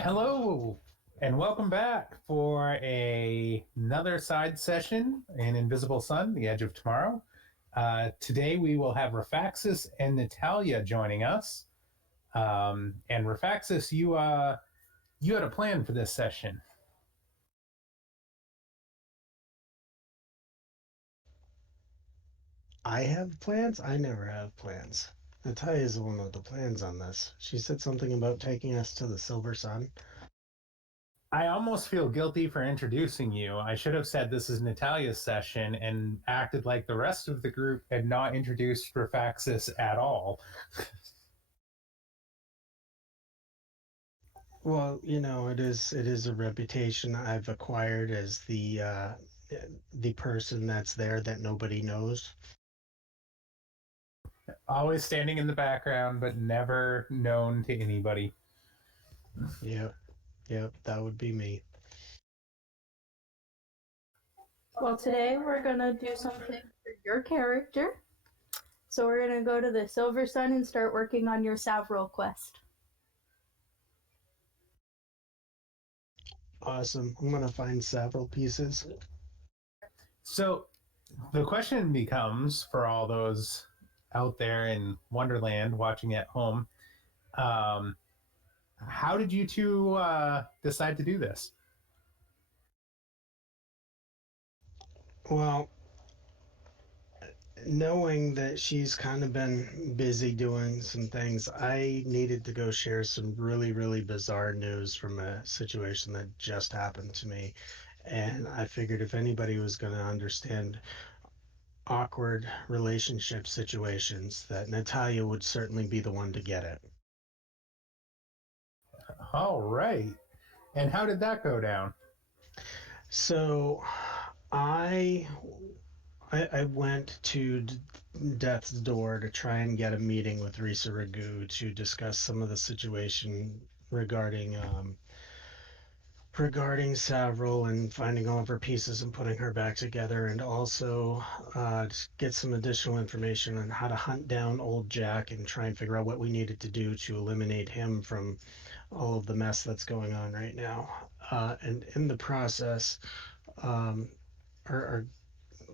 Hello, and welcome back for another side session in Invisible Sun, The Edge of Tomorrow. Today we will have Raphaxus and Natalya joining us. And Raphaxus, you had a plan for this session. I have plans? I never have plans. Natalia is the one with the plans on this. She said something about taking us to the Silver Sun. I almost feel guilty for introducing you. I should have said this is Natalya's session and acted like the rest of the group had not introduced Raphaxus at all. Well, it is a reputation I've acquired as the person that's there that nobody knows. Always standing in the background, but never known to anybody. Yep, yep, that would be me. Well, today we're going to do something for your character. So we're going to go to the Silver Sun and start working on your Savril quest. Awesome. I'm gonna find several pieces. So the question becomes for all those out there in Wonderland watching at home, um, how did you two decide to do this? Well, knowing that she's kind of been busy doing some things, I needed to go share some really, really bizarre news from a situation that just happened to me. And I figured if anybody was going to understand awkward relationship situations, that Natalia would certainly be the one to get it. All right. And how did that go down? So I I went to Death's Door to try and get a meeting with Risa Ragu to discuss some of the situation regarding Savril and finding all of her pieces and putting her back together, and also get some additional information on how to hunt down old Jack and try and figure out what we needed to do to eliminate him from all of the mess that's going on right now. And in the process, um, our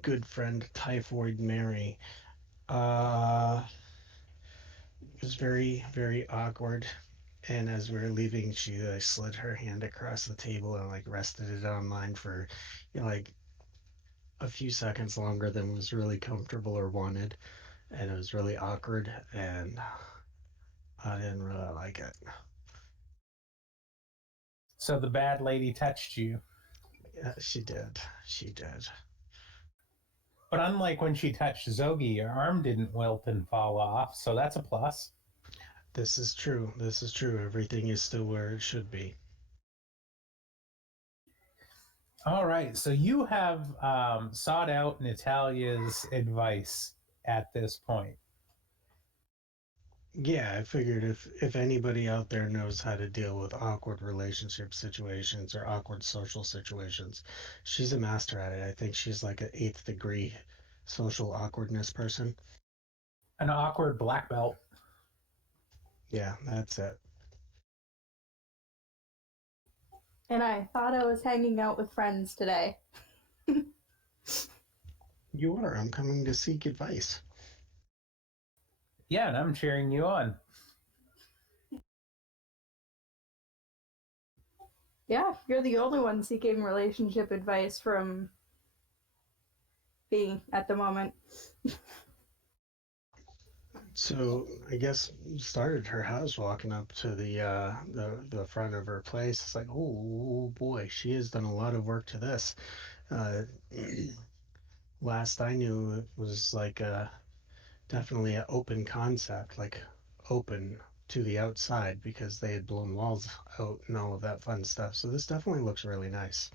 good friend Typhoid Mary uh, was very, very awkward. And as we were leaving, she slid her hand across the table and rested it on mine for like a few seconds longer than was really comfortable or wanted. And it was really awkward, and I didn't really like it. So the bad lady touched you. Yeah, she did. She did. But unlike when she touched Zogi, your arm didn't wilt and fall off, so that's a plus. This is true. This is true. Everything is still where it should be. All right, so you have sought out Natalia's advice at this point. Yeah, I figured if anybody out there knows how to deal with awkward relationship situations or awkward social situations, she's a master at it. I think she's like an eighth degree social awkwardness person. An awkward black belt. Yeah, that's it. And I thought I was hanging out with friends today. You are. I'm coming to seek advice. Yeah, and I'm cheering you on. Yeah, you're the only one seeking relationship advice from me at the moment. So I guess you started her house walking up to the front of her place. It's like, oh boy, she has done a lot of work to this. Uh, Last I knew, it was definitely an open concept, like open to the outside because they had blown walls out and all of that fun stuff. So this definitely looks really nice.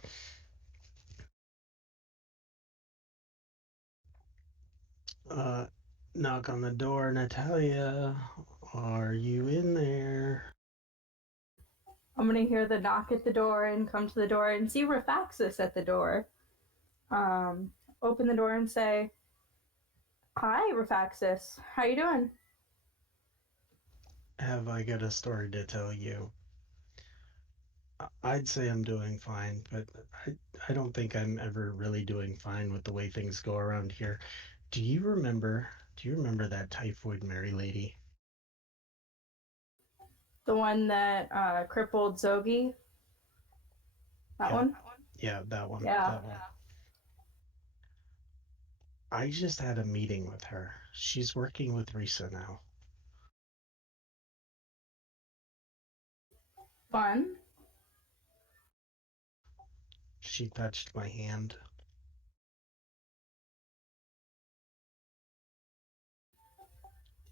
Uh, Knock on the door, Natalia. Are you in there? I'm going to hear the knock at the door and come to the door and see Raphaxus at the door. Open the door and say, "Hi, Raphaxus. How you doing?" Have I got a story to tell you? I'd say I'm doing fine, but I don't think I'm ever really doing fine with the way things go around here. Do you remember that typhoid Mary lady? The one that crippled Zogi. That Yeah, one. yeah, that one. Yeah. That one. I just had a meeting with her. She's working with Risa now. Fun. She touched my hand,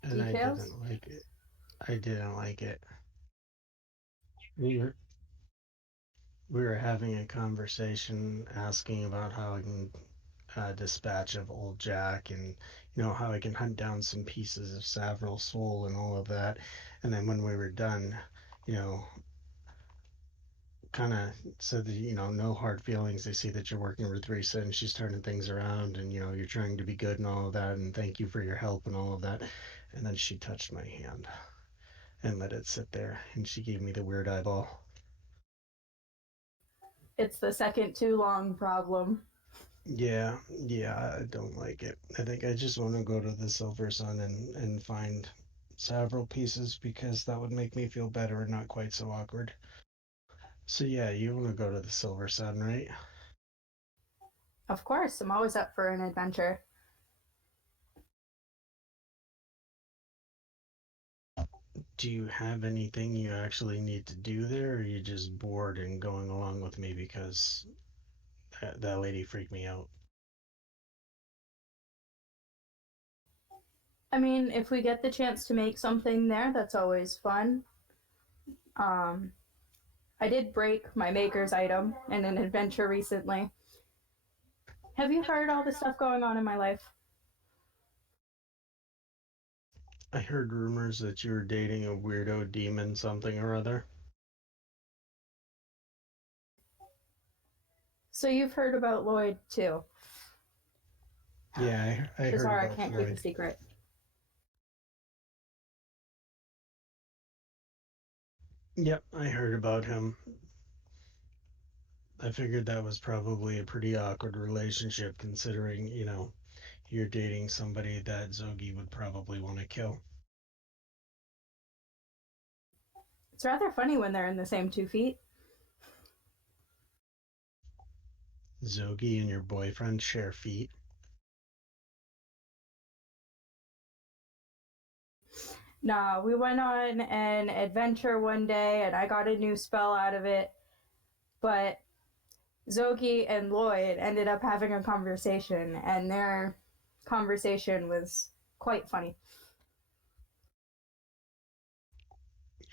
and I Details. didn't like it. I didn't like it. We were we were having a conversation asking about how I can dispatch of old Jack, and how I can hunt down some pieces of Savril soul and all of that. And then when we were done, you know, kind of said that no hard feelings. They see that you're working with Risa and she's turning things around, and you're trying to be good and all of that, and thank you for your help and all of that. And then she touched my hand and let it sit there, and she gave me the weird eyeball. It's the second too long problem. Yeah, I don't like it. I think I just want to go to the Silver Sun and find several pieces, because that would make me feel better and not quite so awkward. So yeah, you want to go to the Silver Sun, right? Of course, I'm always up for an adventure. Do you have anything you actually need to do there, or are you just bored and going along with me because that lady freaked me out? I mean, if we get the chance to make something there, that's always fun. Um, I did break my maker's item in an adventure recently. Have you heard all the stuff going on in my life? I heard rumors that you were dating a weirdo demon something or other. So you've heard about Lloyd too. Yeah, I heard Sorry, I about can't keep a Floyd. secret. Yep, I heard about him. I figured that was probably a pretty awkward relationship, considering, you're dating somebody that Zogi would probably want to kill. It's rather funny when they're in the same 2 feet. Zogi and your boyfriend share feet. Nah, we went on an adventure one day and I got a new spell out of it, but Zogi and Lloyd ended up having a conversation, and their conversation was quite funny.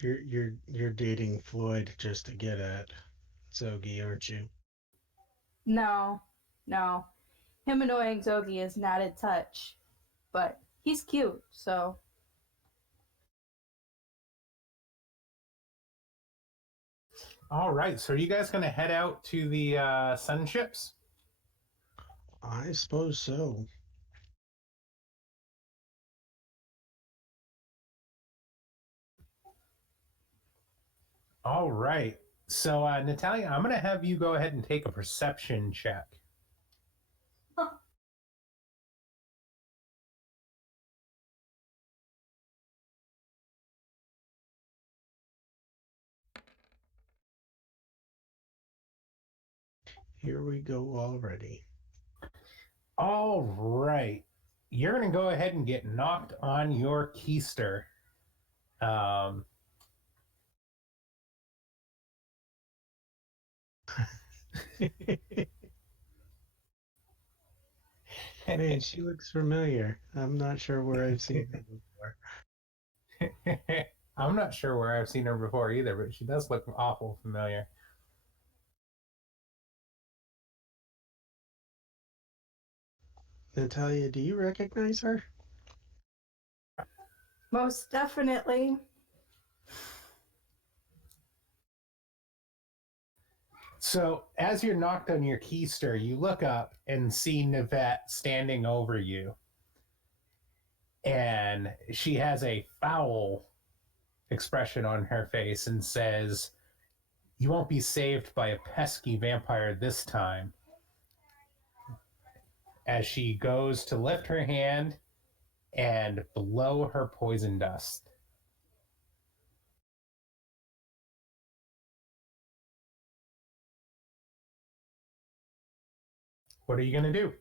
You're dating Floyd just to get at Zogi, aren't you? No, no. Him annoying Zogi is not a touch, but he's cute, so. All right. So are you guys going to head out to the sun ships? I suppose so. All right. So, Natalia, I'm going to have you go ahead and take a perception check. Here we go already. All right. You're going to go ahead and get knocked on your keister. Um, Man, she looks familiar. I'm not sure where I've seen her before. I'm not sure where I've seen her before either, but she does look awful familiar. Natalia, do you recognize her? Most definitely. So, as you're knocked on your keister, you look up and see Nivette standing over you. And she has a foul expression on her face and says, you won't be saved by a pesky vampire this time. As she goes to lift her hand and blow her poison dust. What are you going to do?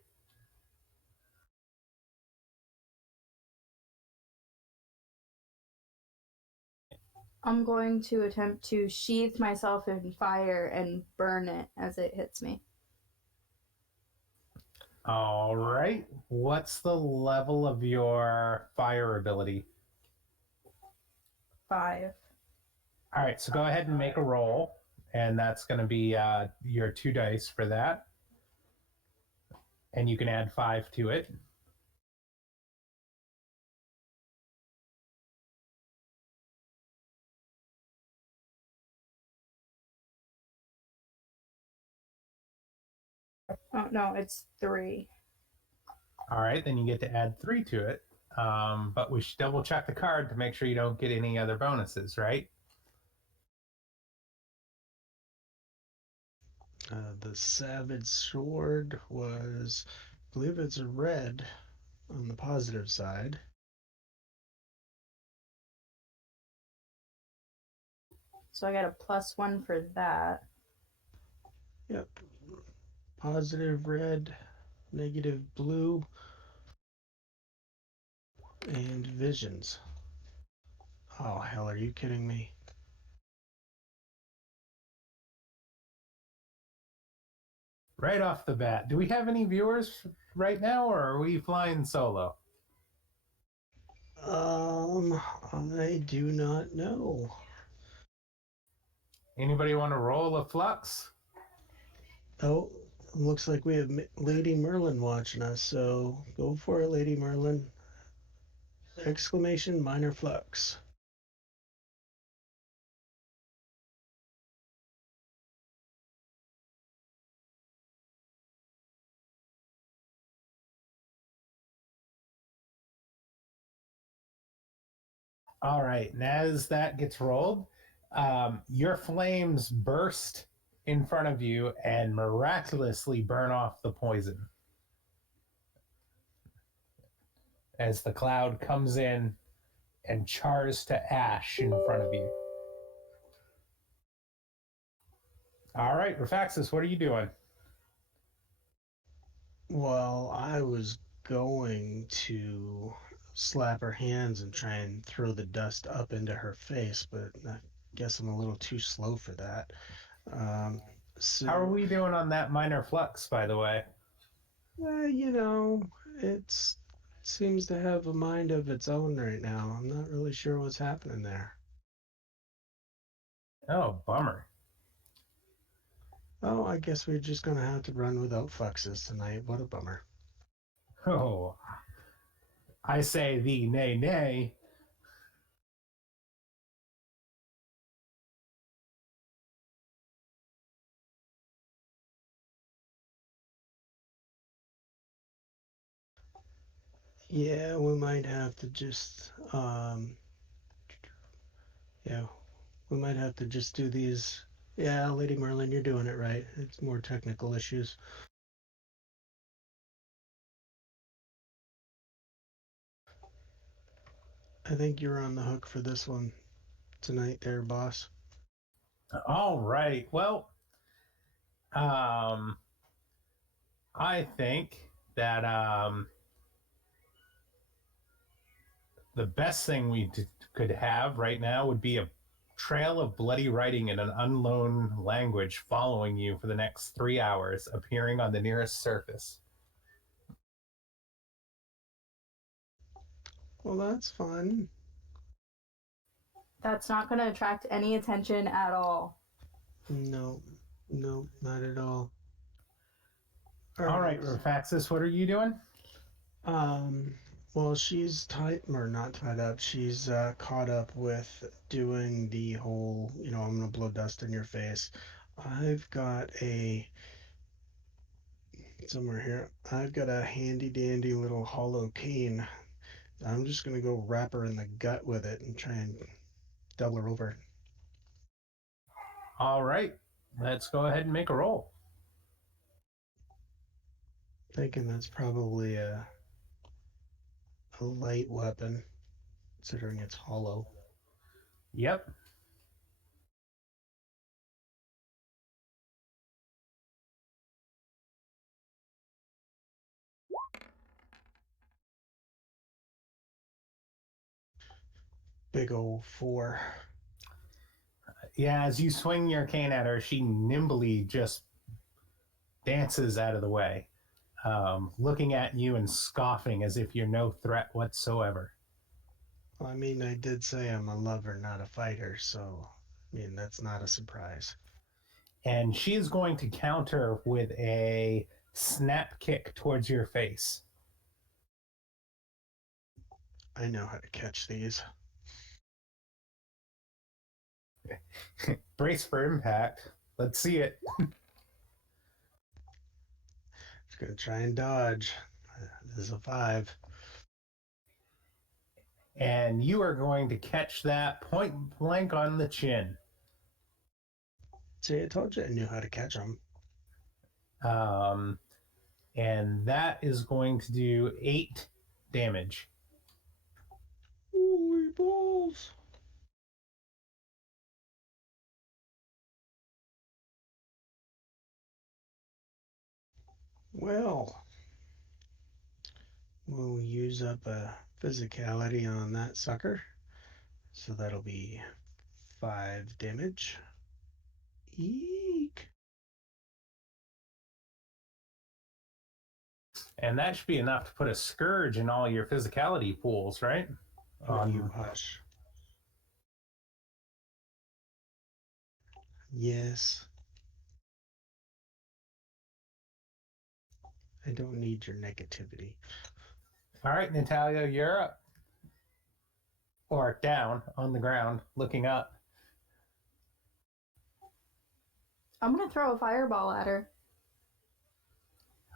I'm going to attempt to sheath myself in fire and burn it as it hits me. All right. What's the level of your fire ability? 5. All right. So go ahead and make a roll. And that's going to be your 2 dice for that. And you can add 5 to it. Oh, no, it's 3. All right. Then you get to add 3 to it. But we should double check the card to make sure you don't get any other bonuses, right? The Savage Sword was, I believe it's a red on the positive side. So I got a +1 for that. Yep. Positive red, negative blue, and visions. Oh, hell, are you kidding me? Right off the bat. Do we have any viewers right now, or are we flying solo? I do not know. Anybody want to roll a flux? Oh, looks like we have Lady Merlin watching us, so go for it, Lady Merlin. Exclamation minor flux. All right, and as that gets rolled, your flames burst in front of you and miraculously burn off the poison. As the cloud comes in and chars to ash in front of you. All right, Raphaxus, what are you doing? Well, I was going to slap her hands and try and throw the dust up into her face, but I guess I'm a little too slow for that. So, How are we doing on that minor flux, by the way? you know, it seems to have a mind of its own right now. I'm not really sure what's happening there. Oh, bummer. Oh, I guess we're just gonna have to run without Fluxes tonight. What a bummer. Oh, I say thee nay nay. Yeah, we might have to just yeah, we might have to just do these. Yeah, Lady Merlin, you're doing it right. It's more technical issues. I think you're on the hook for this one tonight there, boss. All right. Well, um, I think that the best thing could have right now would be a trail of bloody writing in an unknown language following you for the next 3 hours, appearing on the nearest surface. Well, that's fun. That's not going to attract any attention at all. No, no, not at all. All right, Raphaxus, what are you doing? Um, well, she's tied, or not tied up. She's caught up with doing the whole, I'm gonna blow dust in your face. I've got a somewhere here. I've got a handy dandy little hollow cane. I'm just gonna go wrap her in the gut with it and try and double her over. All right, let's go ahead and make a roll. Thinking that's probably a light weapon, considering it's hollow. Yep. Big old 4. Yeah, as you swing your cane at her, she nimbly just dances out of the way, looking at you and scoffing as if you're no threat whatsoever. Well, I mean, I did say I'm a lover, not a fighter, so I mean, that's not a surprise. And she is going to counter with a snap kick towards your face. I know how to catch these. Brace for impact. Let's see it. Just gonna try and dodge. This is a 5. And you are going to catch that point blank on the chin. See, I told you I knew how to catch them. And that is going to do 8 damage. Holy balls! Well, we'll use up a physicality on that sucker. So that'll be 5 damage. Eek! And that should be enough to put a scourge in all your physicality pools, right? Oh, you hush. Yes. I don't need your negativity. All right, Natalia, you're up. Or down on the ground, looking up. I'm gonna throw a fireball at her.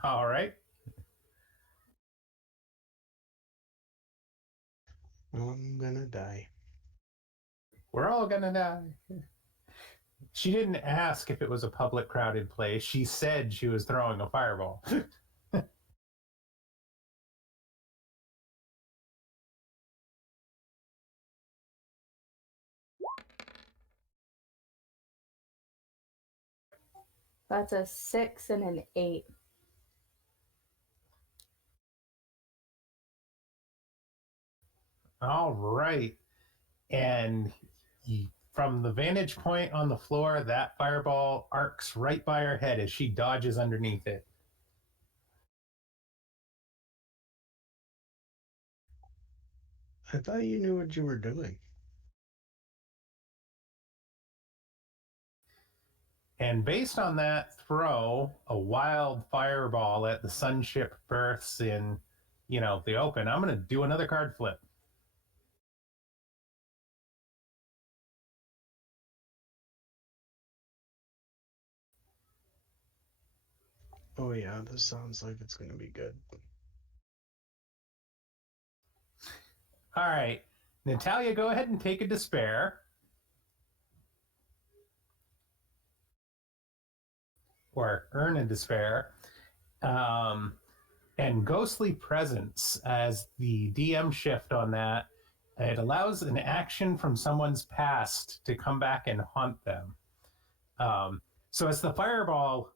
All right. I'm gonna die. We're all gonna die. She didn't ask if it was a public crowded place. She said she was throwing a fireball. That's a 6 and an 8. All right. And from the vantage point on the floor, that fireball arcs right by her head as she dodges underneath it. I thought you knew what you were doing. And based on that throw, a wild fireball at the sunship bursts in, the open. I'm going to do another card flip. Oh yeah, this sounds like it's gonna be good. All right. Natalia, go ahead and take a despair. Or earn a despair. And ghostly presence as the DM shift on that. It allows an action from someone's past to come back and haunt them. So as the fireball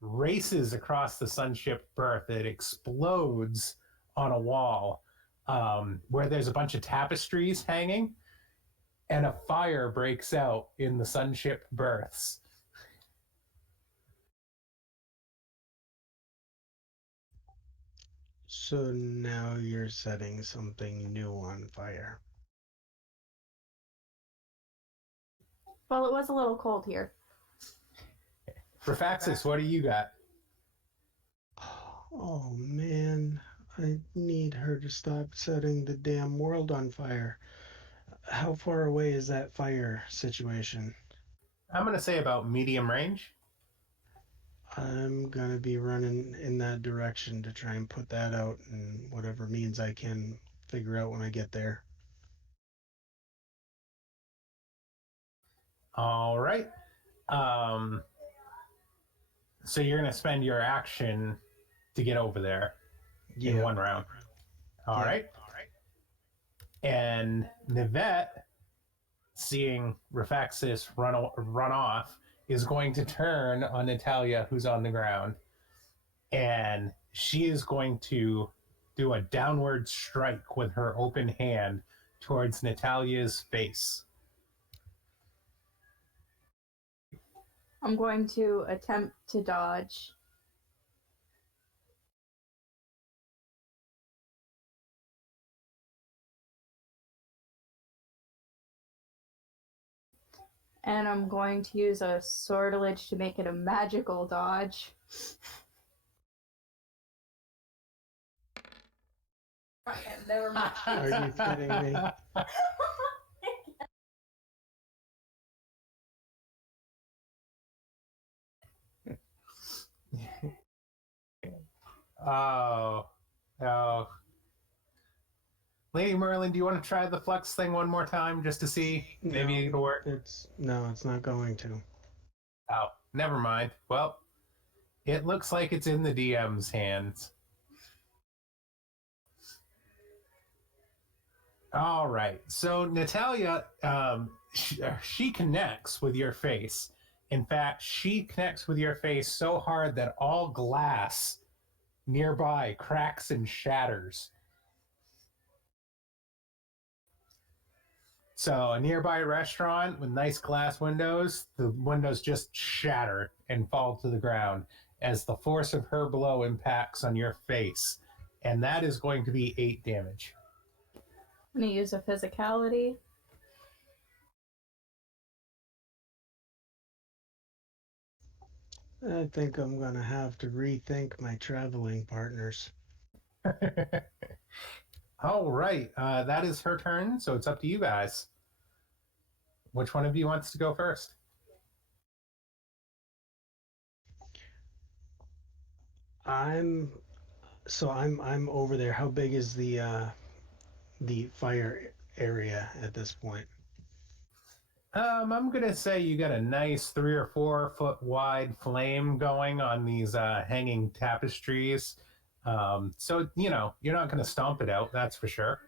races across the sunship berth, it explodes on a wall where there's a bunch of tapestries hanging, and a fire breaks out in the sunship berths. So now you're setting something new on fire. Well, it was a little cold here. Raphaxus, what do you got? Oh man, I need her to stop setting the damn world on fire. How far away is that fire situation? I'm going to say about medium range. I'm gonna be running in that direction to try and put that out in whatever means I can figure out when I get there. All right. So you're going to spend your action to get over there in one round. All right. And Nivette, seeing Raphaxus run off, is going to turn on Natalya, who's on the ground, and she is going to do a downward strike with her open hand towards Natalya's face. I'm going to attempt to dodge. And I'm going to use a sortilege to make it a magical dodge. Never mind. Are you kidding me? Oh. Lady Merlin, do you want to try the flux thing one more time just to see? Maybe it'll work. It's not going to. Oh, never mind. Well, it looks like it's in the DM's hands. All right. So Natalya, she connects with your face. In fact, she connects with your face so hard that all glass nearby cracks and shatters. So a nearby restaurant with nice glass windows, the windows just shatter and fall to the ground as the force of her blow impacts on your face. And that is going to be 8 damage. I'm going to use a physicality. I think I'm going to have to rethink my traveling partners. All right. That is her turn, so it's up to you guys. Which one of you wants to go first? I'm over there. How big is the fire area at this point? I'm gonna say you got a nice 3 or 4 foot wide flame going on these hanging tapestries. So you know you're not gonna stomp it out, that's for sure.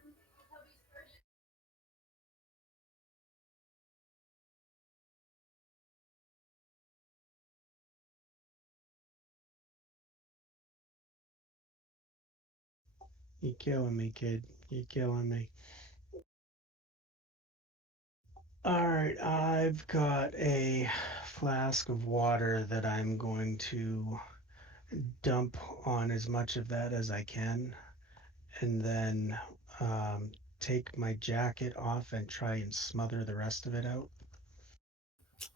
You're killing me, kid. You're killing me. All right, I've got a flask of water that I'm going to dump on as much of that as I can, and then take my jacket off and try and smother the rest of it out.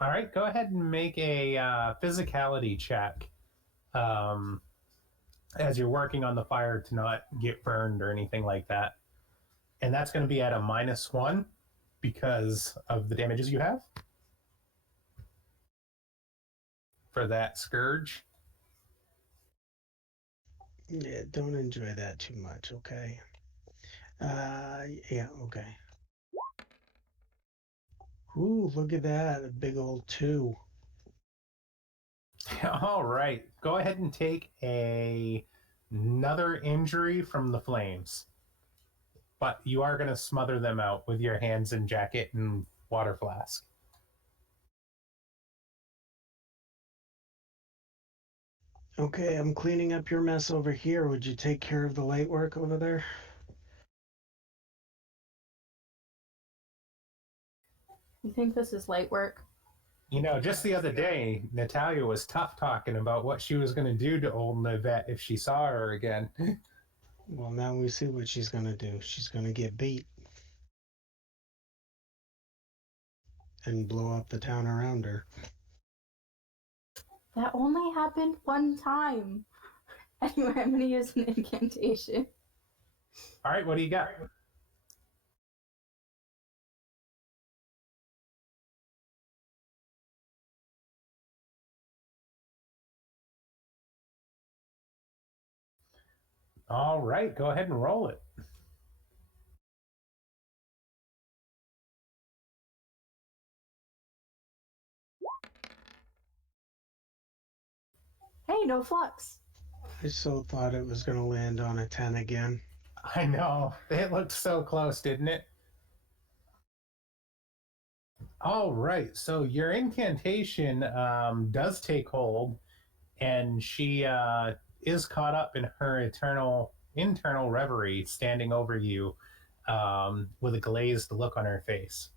All right, go ahead and make a physicality check as you're working on the fire to not get burned or anything like that. And that's going to be at a -1 because of the damages you have for that scourge. Yeah, don't enjoy that too much, okay? Yeah, okay. Ooh, look at that, a big old 2. All right, go ahead and take another injury from the flames. But you are going to smother them out with your hands and jacket and water flask. Okay, I'm cleaning up your mess over here. Would you take care of the light work over there? You think this is light work? You know, just the other day, Natalya was tough talking about what she was going to do to old Nivette if she saw her again. Well, now we see what she's gonna do. She's gonna get beat and blow up the town around her. That only happened one time. Anyway, I'm going to use an incantation. All right, what do you got? All right, go ahead and roll it. Hey, no flux. I so thought it was going to land on a 10 again. I know. It looked so close, didn't it? All right. So your incantation does take hold, and she is caught up in her internal reverie, standing over you with a glazed look on her face.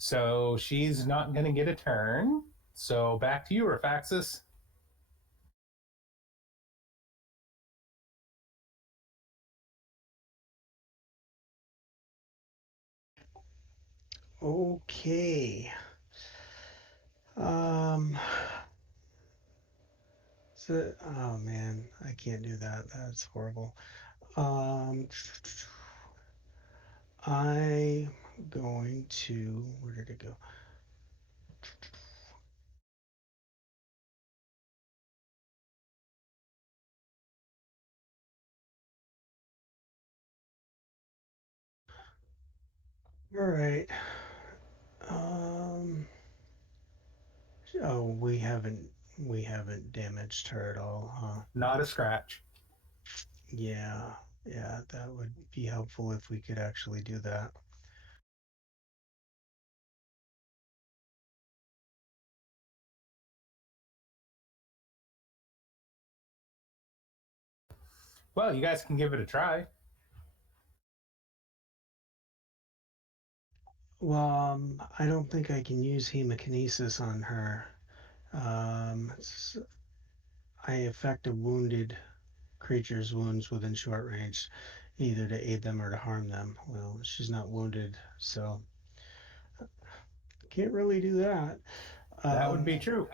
So she's not going to get a turn. So back to you, Raphaxus. Okay. Um. So, oh man, I can't do that. That's horrible. Um. I'm going to. Where did it go? All right. Um. Oh, we haven't damaged her at all, huh? Not a scratch. Yeah. Yeah, that would be helpful if we could actually do that. Well, you guys can give it a try. Well, I don't think I can use hemokinesis on her. I affect a wounded creature's wounds within short range, either to aid them or to harm them. Well, she's not wounded, so can't really do that. That would Um, be true.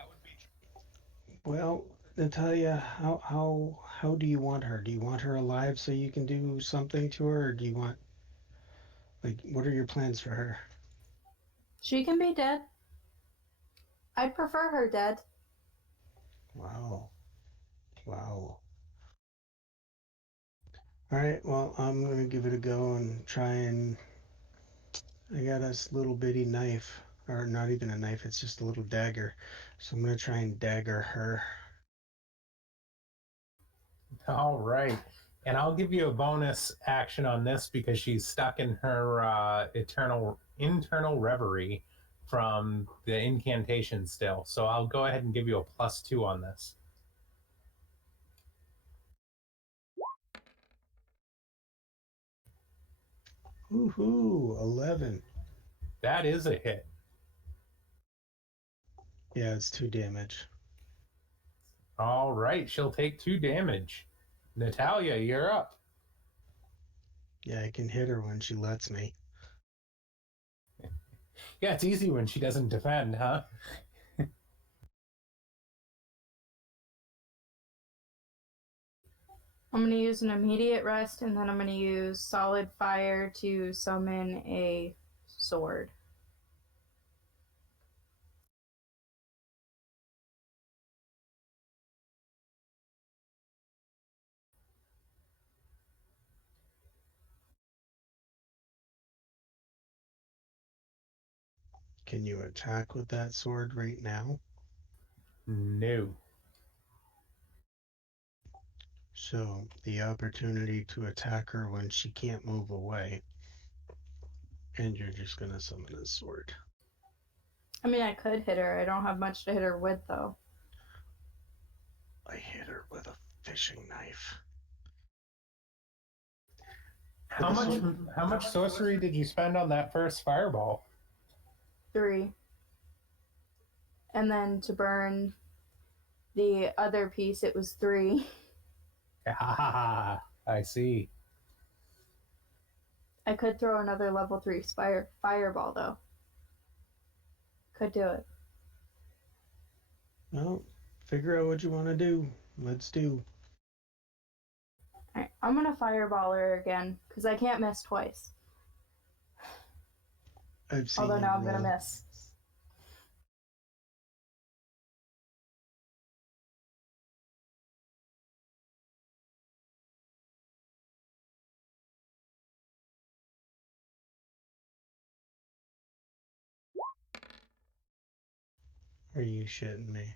well, Natalia, how do you want her? Do you want her alive so you can do something to her, or do you want what are your plans for her? She can be dead. I'd prefer her dead. Wow, wow. All right, well, I'm gonna give it a go and try and I got this little bitty knife, or not even a knife, it's just a little dagger. So I'm gonna try and dagger her. All right. And I'll give you a bonus action on this because she's stuck in her eternal internal reverie from the incantation still. So I'll go ahead and give you a +2 on this. Woohoo! 11. That is a hit. Yeah, it's 2 damage. All right. She'll take 2 damage. Natalya, you're up. Yeah, I can hit her when she lets me. Yeah, it's easy when she doesn't defend, huh? I'm going to use an immediate rest, and then I'm going to use solid fire to summon a sword. Can you attack with that sword right now? No. So the opportunity to attack her when she can't move away, and you're just gonna summon a sword. I mean, I could hit her. I don't have much to hit her with, though. I hit her with a fishing knife. How much how much sorcery did you spend on that first fireball? 3. And then to burn the other piece, it was 3. Ah, I see. I could throw another level 3 fireball, though. Could do it. Well, figure out what you want to do. Let's do. Alright, I'm going to fireball her again, because I can't miss twice. I've seen Although you now I'm going roll. to miss. Are you shitting me?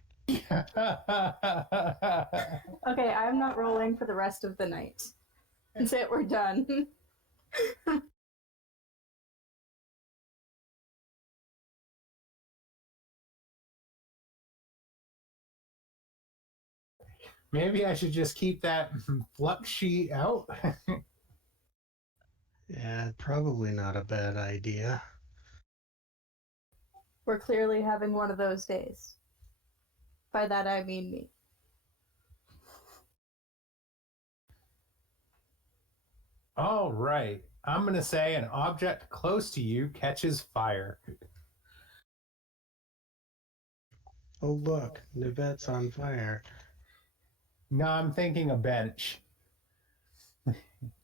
Okay, I'm not rolling for the rest of the night. That's it, we're done. Maybe I should just keep that flux sheet out. Yeah, probably not a bad idea. We're clearly having one of those days. By that I mean me. All right. I'm going to say an object close to you catches fire. Oh, look, Nivette's on fire. No, I'm thinking a bench.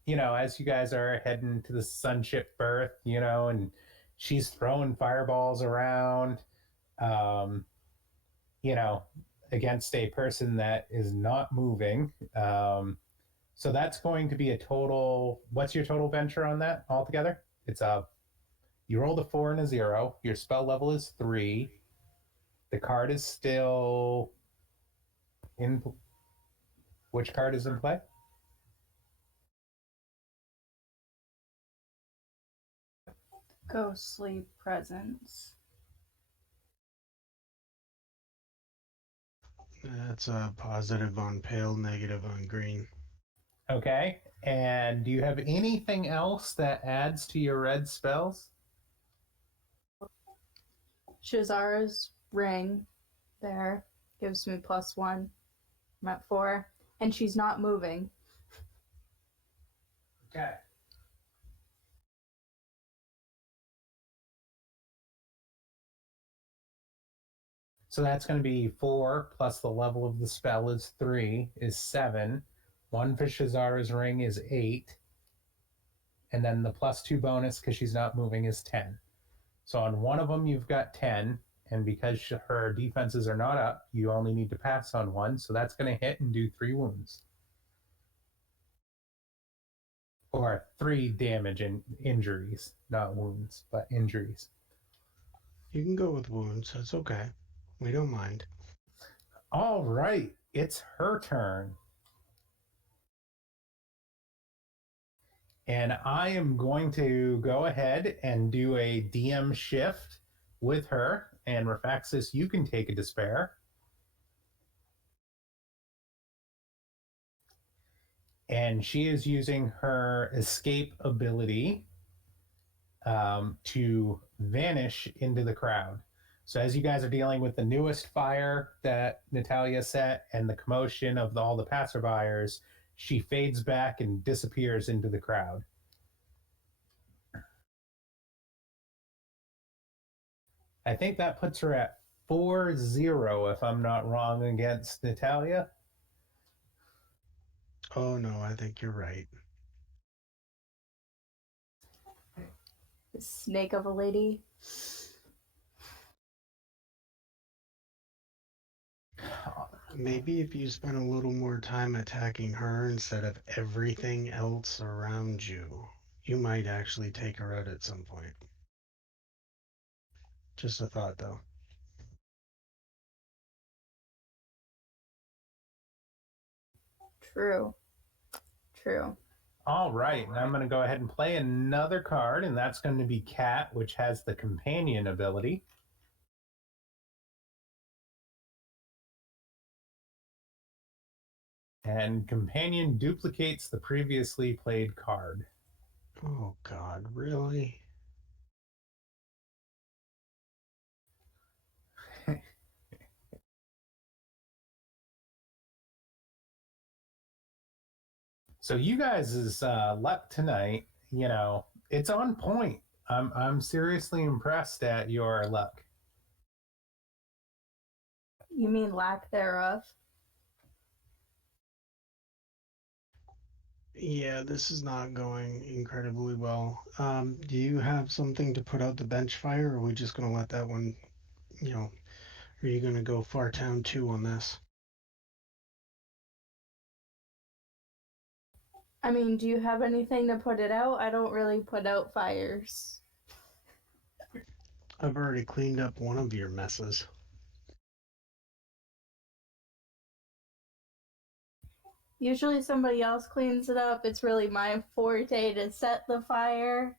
As you guys are heading to the sunship berth, and she's throwing fireballs around, um, you know, against a person that is not moving. So that's going to be a total. What's your total venture on that altogether? You rolled a 4 and a 0. Your spell level is 3. The card is still in. Which card is in play? Ghostly presence. That's a positive on pale, negative on green. Okay. And do you have anything else that adds to your red spells? Shazara's ring there gives me +1. I'm at 4. And she's not moving. Okay. So that's going to be 4 plus the level of the spell is 3 is 7. 1 for Shazara's ring is 8. And then the +2 bonus because she's not moving is 10. So on one of them you've got 10, and because her defenses are not up, you only need to pass on one. So that's going to hit and do 3 wounds. Or 3 damage and injuries, not wounds, but injuries. You can go with wounds. That's okay. We don't mind. All right, it's her turn. And I am going to go ahead and do a DM shift with her. And Raphaxus, you can take a despair. And she is using her escape ability to vanish into the crowd. So as you guys are dealing with the newest fire that Natalya set and the commotion of all the passerbyers, she fades back and disappears into the crowd. I think that puts her at 4-0, if I'm not wrong, against Natalya. Oh no, I think you're right. This snake of a lady. Maybe if you spend a little more time attacking her instead of everything else around you, you might actually take her out at some point. Just a thought, though. True. All right, and I'm going to go ahead and play another card, and that's going to be Cat, which has the companion ability. And companion duplicates the previously played card. Oh God, really? So you guys' luck tonight, it's on point. I'm seriously impressed at your luck. You mean lack thereof? Yeah, this is not going incredibly well. Do you have something to put out the bench fire, or are we just gonna let that one, are you gonna go far town 2 on this? I mean, do you have anything to put it out? I don't really put out fires. I've already cleaned up one of your messes. Usually somebody else cleans it up. It's really my forte to set the fire.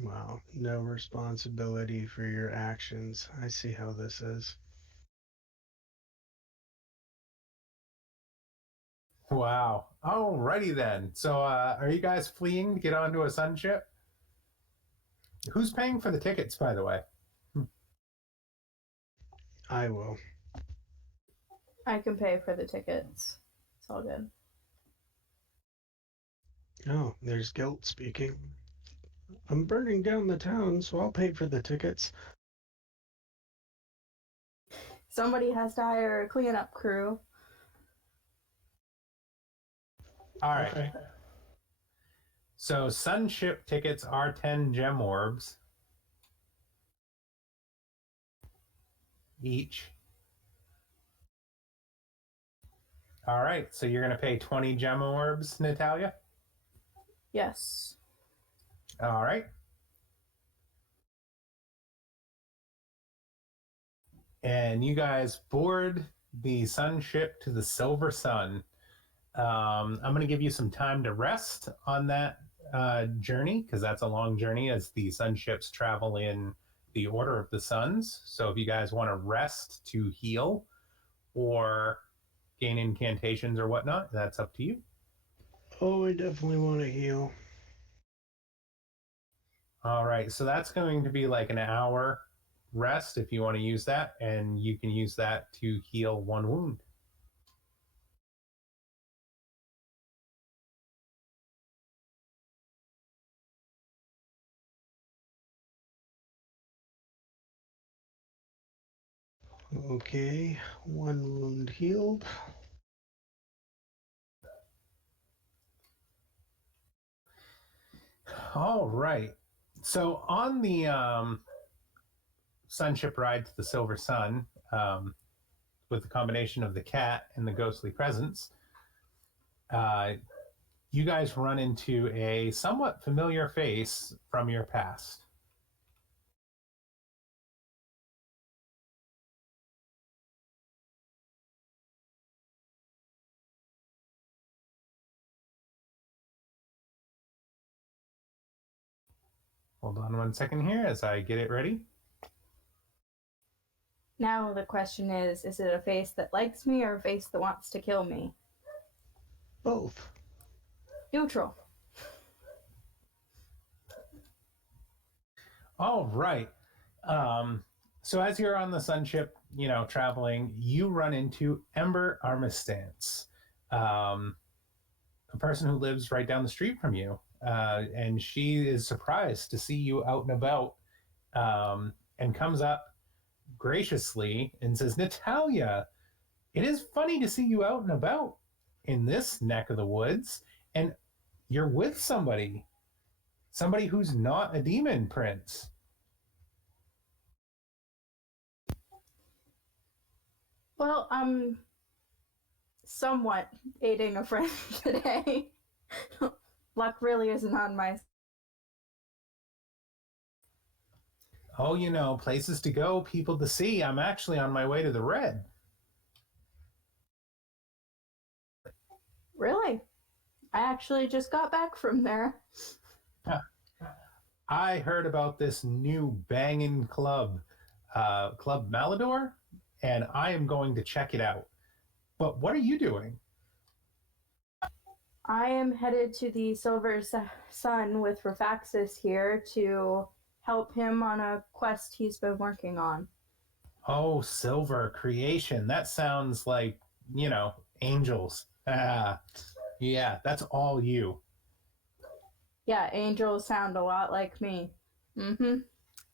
Wow, no responsibility for your actions. I see how this is. Wow. Alrighty then. So, are you guys fleeing to get onto a sun ship? Who's paying for the tickets, by the way? I will. I can pay for the tickets. It's all good. Oh, there's guilt speaking. I'm burning down the town, so I'll pay for the tickets. Somebody has to hire a cleanup crew. All right. So, sun ship tickets are 10 gem orbs each. All right. So, you're going to pay 20 gem orbs, Natalia? Yes. All right. And you guys board the sun ship to the Silver Sun. I'm going to give you some time to rest on that journey because that's a long journey as the sun ships travel in the order of the suns. So if you guys want to rest to heal or gain incantations or whatnot, that's up to you. Oh, I definitely want to heal. All right. So that's going to be like an hour rest if you want to use that. And you can use that to heal one wound. Okay, one wound healed. All right. So on the sunship ride to the Silver Sun, with the combination of the cat and the ghostly presence, uh, you guys run into a somewhat familiar face from your past. Hold on one second here as I get it ready. Now the question is it a face that likes me or a face that wants to kill me? Both. Neutral. All right. So as you're on the sunship, traveling, you run into Ember Armistance, a person who lives right down the street from you. And she is surprised to see you out and about, and comes up graciously and says, Natalia, it is funny to see you out and about in this neck of the woods, and you're with somebody who's not a demon prince. Well, I'm somewhat aiding a friend today. Luck really isn't on my. Oh, places to go, people to see. I'm actually on my way to the Red. Really? I actually just got back from there. I heard about this new banging club, Club Malador, and I am going to check it out. But what are you doing? I am headed to the Silver Sun with Raphaxus here to help him on a quest he's been working on. Oh, silver creation. That sounds like, angels. Ah, yeah, that's all you. Yeah, angels sound a lot like me. Mm-hmm.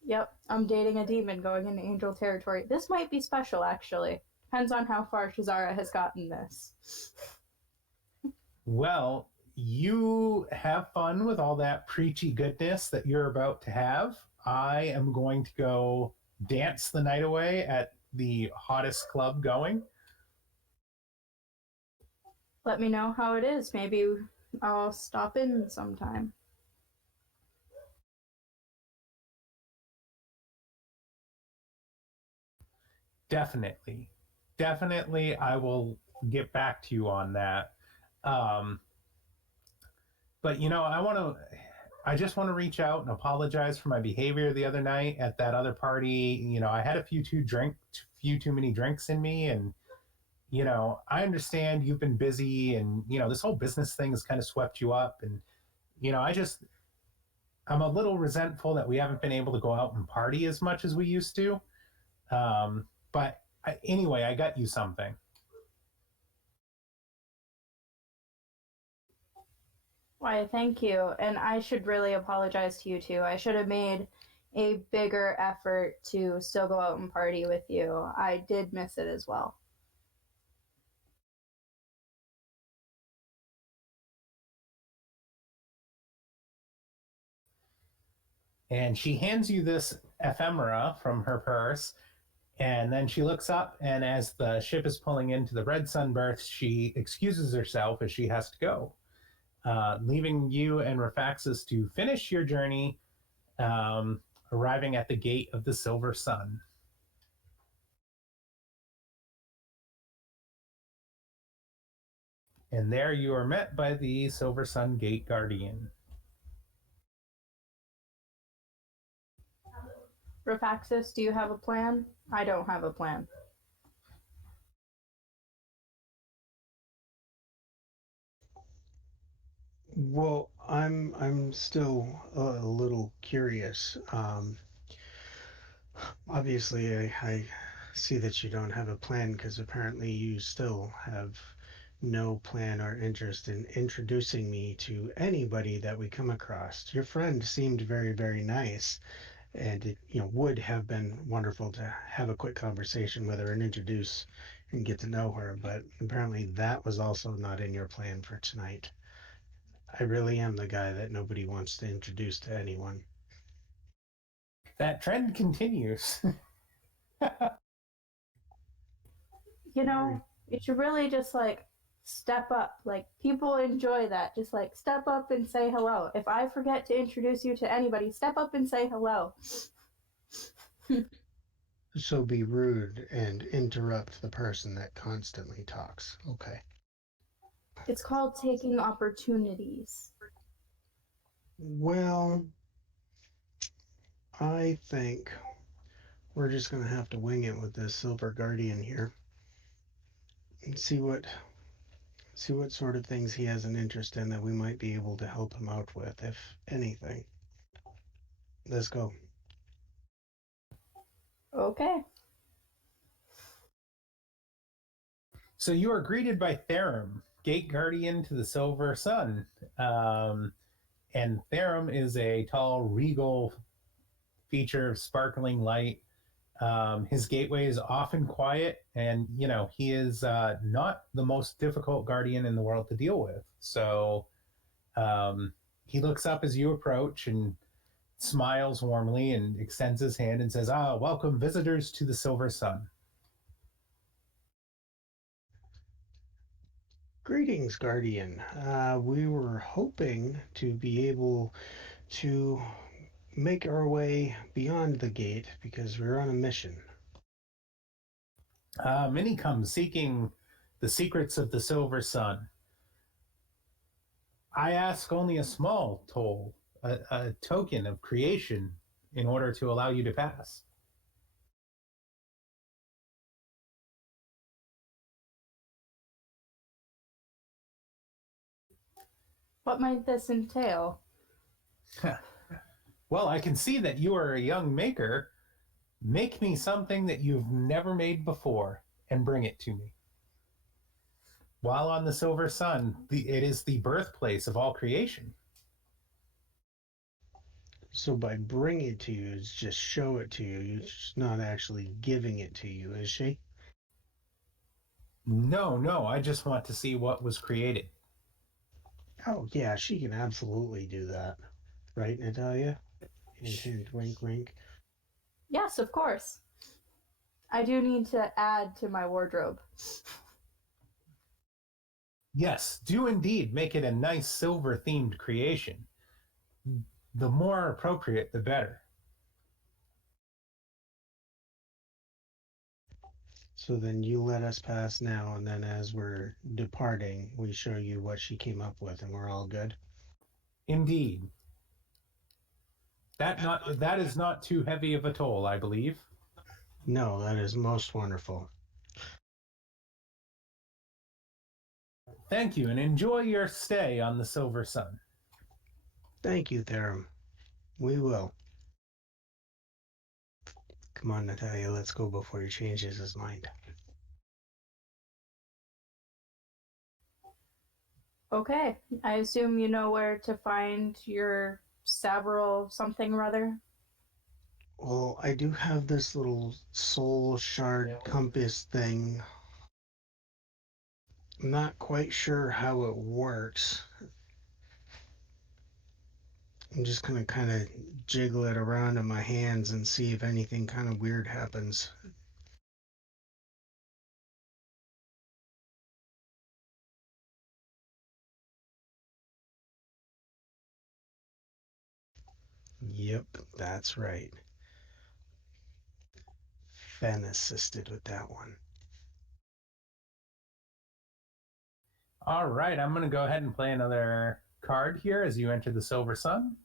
Yep, I'm dating a demon going into angel territory. This might be special, actually. Depends on how far Shazara has gotten this. Well, you have fun with all that preachy goodness that you're about to have. I am going to go dance the night away at the hottest club going. Let me know how it is. Maybe I'll stop in sometime. Definitely. Definitely, I will get back to you on that. Um, but I just want to reach out and apologize for my behavior the other night at that other party. I had a few too many drinks in me, and I understand you've been busy, and this whole business thing has kind of swept you up, and you know, I just I'm a little resentful that we haven't been able to go out and party as much as we used to. Anyway, I got you something. Why, thank you. And I should really apologize to you too. I should have made a bigger effort to still go out and party with you. I did miss it as well. And she hands you this ephemera from her purse. And then she looks up, and as the ship is pulling into the Red Sun berth, she excuses herself as she has to go, leaving you and Raphaxus to finish your journey, arriving at the gate of the Silver Sun. And there you are met by the Silver Sun Gate Guardian. Raphaxus, do you have a plan? I don't have a plan. Well, I'm still a little curious. Obviously, I see that you don't have a plan because apparently you still have no plan or interest in introducing me to anybody that we come across. Your friend seemed very, very nice, and it, would have been wonderful to have a quick conversation with her and introduce and get to know her, but apparently that was also not in your plan for tonight. I really am the guy that nobody wants to introduce to anyone. That trend continues. You know, you should really just like step up. Like, people enjoy that. Just like step up and say hello. If I forget to introduce you to anybody, step up and say hello. So be rude and interrupt the person that constantly talks. Okay. It's called taking opportunities. Well, I think we're just going to have to wing it with this Silver Guardian here and see what sort of things he has an interest in that we might be able to help him out with, if anything. Let's go. Okay. So you are greeted by Therum, Gate Guardian to the Silver Sun. And Therum is a tall, regal feature of sparkling light. His gateway is often quiet, and he is not the most difficult guardian in the world to deal with. So he looks up as you approach and smiles warmly and extends his hand and says, welcome visitors to the Silver Sun. Greetings, Guardian. We were hoping to be able to make our way beyond the gate because we're on a mission. Many come seeking the secrets of the Silver Sun. I ask only a small toll, a token of creation, in order to allow you to pass. What might this entail? Well, I can see that you are a young maker. Make me something that you've never made before and bring it to me. While on the Silver Sun, it is the birthplace of all creation. So by bring it to you, it's just show it to you. It's not actually giving it to you, is she? No, I just want to see what was created. Oh, yeah, she can absolutely do that. Right, Natalia? Hint, hint, wink, wink. Yes, of course. I do need to add to my wardrobe. Yes, do indeed make it a nice silver-themed creation. The more appropriate, the better. So then you let us pass now, and then as we're departing, we show you what she came up with, and we're all good. Indeed. That is not too heavy of a toll, I believe. No, that is most wonderful. Thank you, and enjoy your stay on the Silver Sun. Thank you, Therum. We will. Come on, Natalia, let's go before he changes his mind. Okay, I assume you know where to find your Savril something or other. Well, I do have this little soul shard compass thing. I'm not quite sure how it works. I'm just gonna kind of jiggle it around in my hands and see if anything kind of weird happens. Yep, that's right. Fen assisted with that one. All right, I'm going to go ahead and play another card here as you enter the Silver Sun.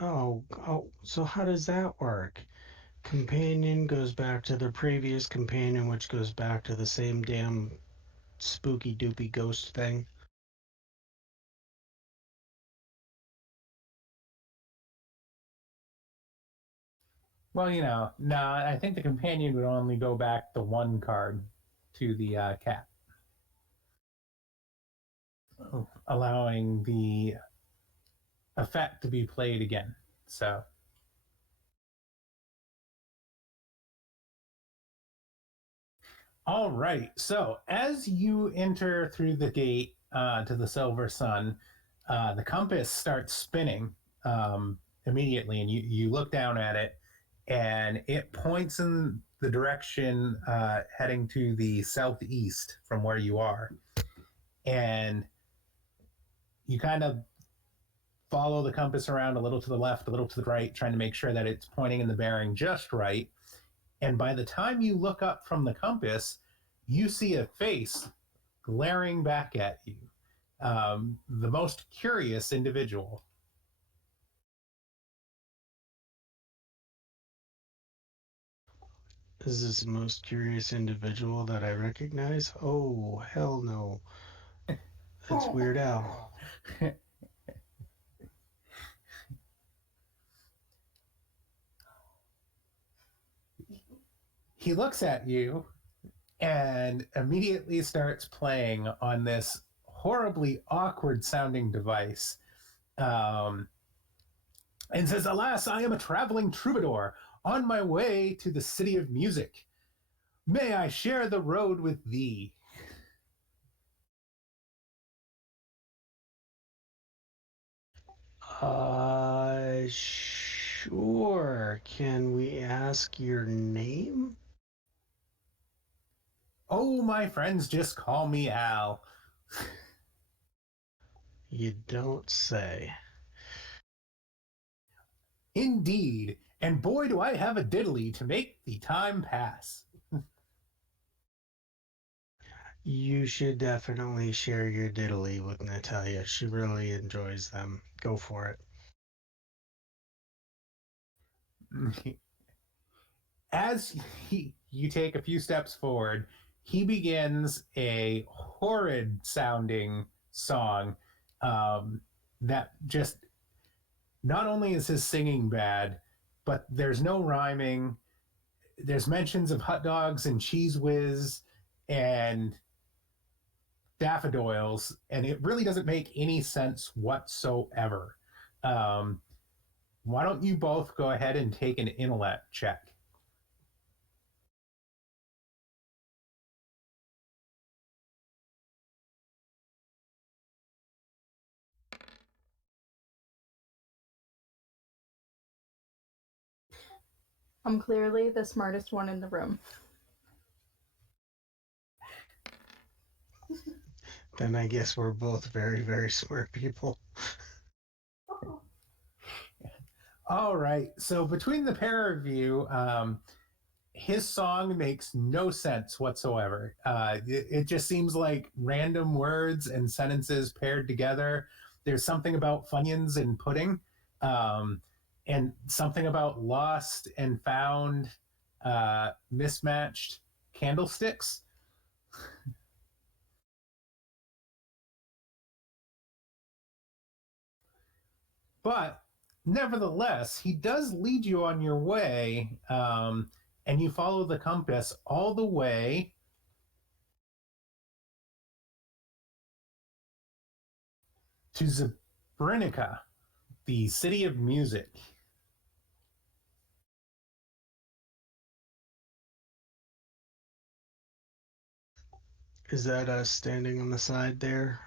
Oh, so how does that work? Companion goes back to the previous companion, which goes back to the same damn spooky doopy ghost thing. Well, no, I think the companion would only go back the one card to the cat, allowing the effect to be played again. So, all right. So, as you enter through the gate to the Silver Sun, the compass starts spinning immediately, and you look down at it, and it points in the direction heading to the southeast from where you are. And you kind of follow the compass around a little to the left, a little to the right, trying to make sure that it's pointing in the bearing just right. And by the time you look up from the compass, you see a face glaring back at you. The most curious individual. Is this the most curious individual that I recognize? Oh, hell no. It's Weird Al. He looks at you and immediately starts playing on this horribly awkward sounding device, um, and says, "Alas, I am a traveling troubadour on my way to the city of music. May I share the road with thee?" Sure. Can we ask your name? "Oh, my friends just call me Al." You don't say. "Indeed, and boy do I have a diddly to make the time pass." You should definitely share your diddly with Natalia. She really enjoys them. Go for it. As you take a few steps forward, he begins a horrid sounding song, that just, not only is his singing bad, but there's no rhyming. There's mentions of hot dogs and cheese whiz and daffodils, and it really doesn't make any sense whatsoever. Um, why don't you both go ahead and take an intellect check? I'm clearly the smartest one in the room. Then I guess we're both very, very smart people. All right. So between the pair of you, his song makes no sense whatsoever. It just seems like random words and sentences paired together. There's something about Funyuns and pudding, um, and something about lost and found, mismatched candlesticks. But nevertheless, he does lead you on your way, and you follow the compass all the way to Zabrinica, the city of music. Is that us standing on the side there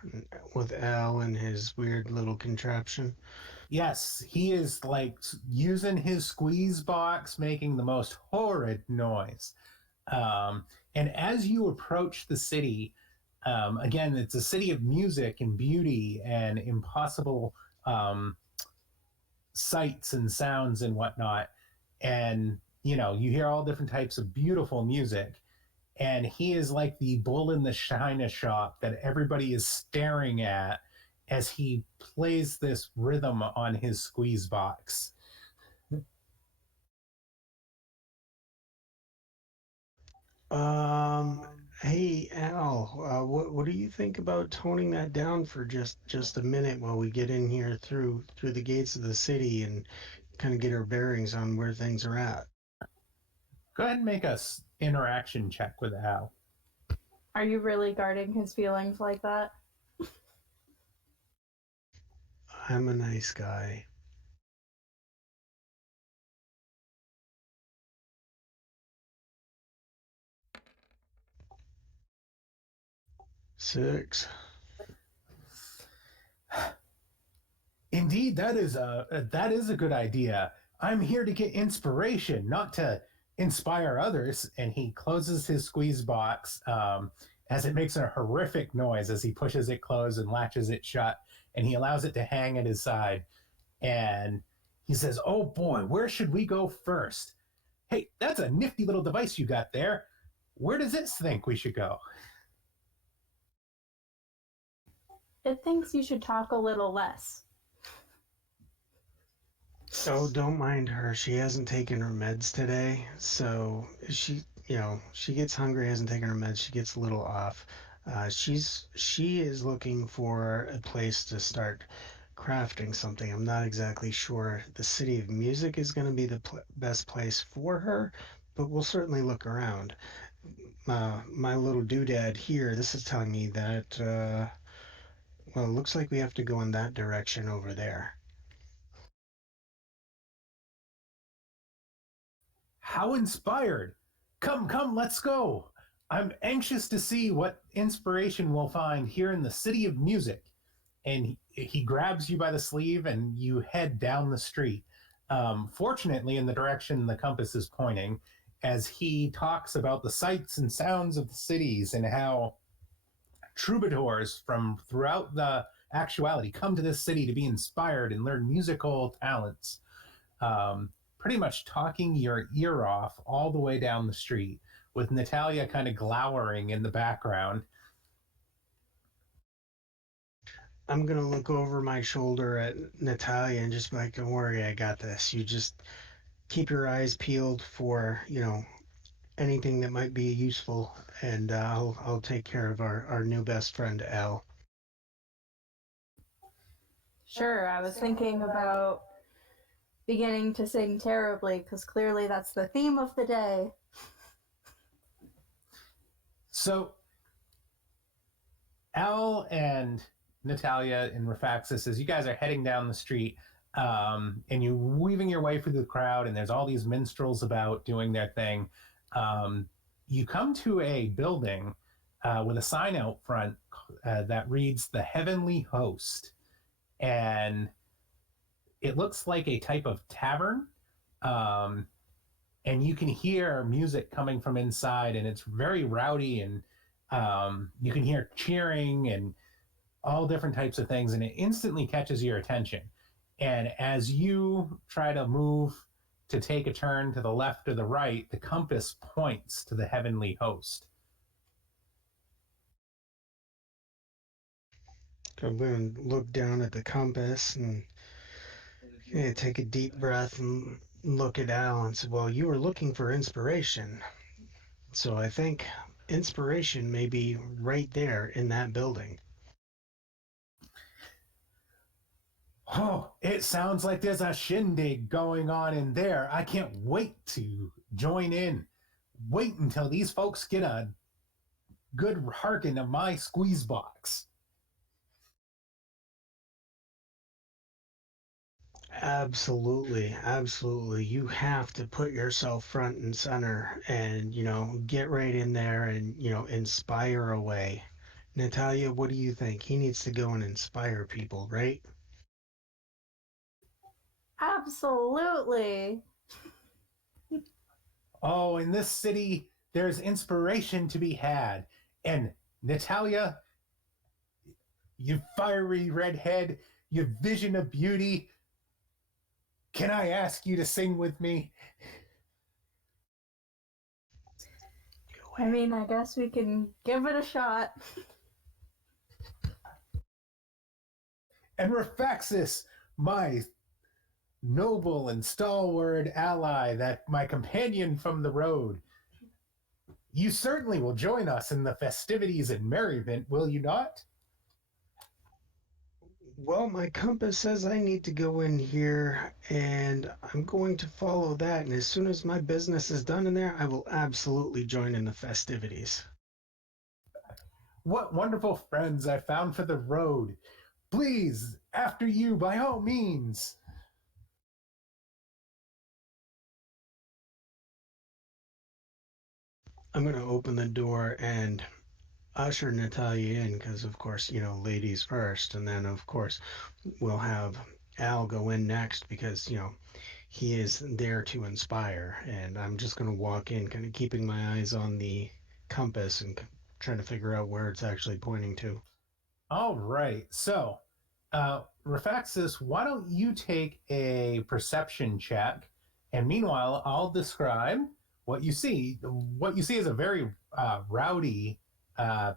with Al and his weird little contraption? Yes, he is like using his squeeze box, making the most horrid noise. Um, and as you approach the city, again, it's a city of music and beauty and impossible um, sights and sounds and whatnot. And, you hear all different types of beautiful music. And he is like the bull in the china shop that everybody is staring at as he plays this rhythm on his squeeze box. Um, hey Al, what do you think about toning that down for just a minute while we get in here through the gates of the city and kind of get our bearings on where things are at? Go ahead and make a interaction check with Al. Are you really guarding his feelings like that? I'm a nice guy. 6. Indeed, that is a good idea. I'm here to get inspiration, not to inspire others. And he closes his squeeze box, as it makes a horrific noise as he pushes it closed and latches it shut, and he allows it to hang at his side. And he says, "Oh boy, where should we go first? Hey, that's a nifty little device you got there. Where does it think we should go?" It thinks you should talk a little less. Oh, don't mind her. She hasn't taken her meds today, so she gets hungry, hasn't taken her meds. She gets a little off. She is looking for a place to start crafting something. I'm not exactly sure the City of Music is going to be the best place for her, but we'll certainly look around. My little doodad here, this is telling me that well, it looks like we have to go in that direction over there. How inspired! Come, come, let's go. I'm anxious to see what inspiration we'll find here in the city of music. And he grabs you by the sleeve and you head down the street. Fortunately, in the direction the compass is pointing, as he talks about the sights and sounds of the cities and how troubadours from throughout the actuality come to this city to be inspired and learn musical talents. Pretty much talking your ear off all the way down the street, with Natalia kind of glowering in the background. I'm gonna look over my shoulder at Natalia and just be like, "Don't worry, I got this. You just keep your eyes peeled for anything that might be useful, and I'll take care of our new best friend Al." Sure, I was thinking about beginning to sing terribly because clearly that's the theme of the day. So Al and Natalia and Raphaxus, as you guys are heading down the street, and you're weaving your way through the crowd, and there's all these minstrels about doing their thing, um, you come to a building with a sign out front that reads "The Heavenly Host," and it looks like a type of tavern. Um, and you can hear music coming from inside, and it's very rowdy, and you can hear cheering and all different types of things, and it instantly catches your attention. And as you try to move to take a turn to the left or the right, the compass points to the heavenly host. I'm going to look down at the compass and take a deep breath and look at Al and say, well, you were looking for inspiration. So I think inspiration may be right there in that building. Oh, it sounds like there's a shindig going on in there. I can't wait to join in. Wait until these folks get a good harken of my squeeze box. Absolutely, absolutely. You have to put yourself front and center and, get right in there and, inspire away. Natalia, what do you think? He needs to go and inspire people, right? Absolutely. Oh, in this city, there's inspiration to be had. And Natalia, you fiery redhead, you vision of beauty, can I ask you to sing with me? I mean, I guess we can give it a shot. And Raphaxus, my noble and stalwart ally, that my companion from the road, you certainly will join us in the festivities and merriment, will you not? Well, my compass says I need to go in here and I'm going to follow that. And as soon as my business is done in there, I will absolutely join in the festivities. What wonderful friends I found for the road. Please, after you, by all means. I'm going to open the door and usher Natalia in because, of course, ladies first. And then, of course, we'll have Al go in next because, he is there to inspire. And I'm just going to walk in, kind of keeping my eyes on the compass and trying to figure out where it's actually pointing to. All right. So, Raphaxus, why don't you take a perception check? And meanwhile, I'll describe what you see. What you see is a very rowdy, uh,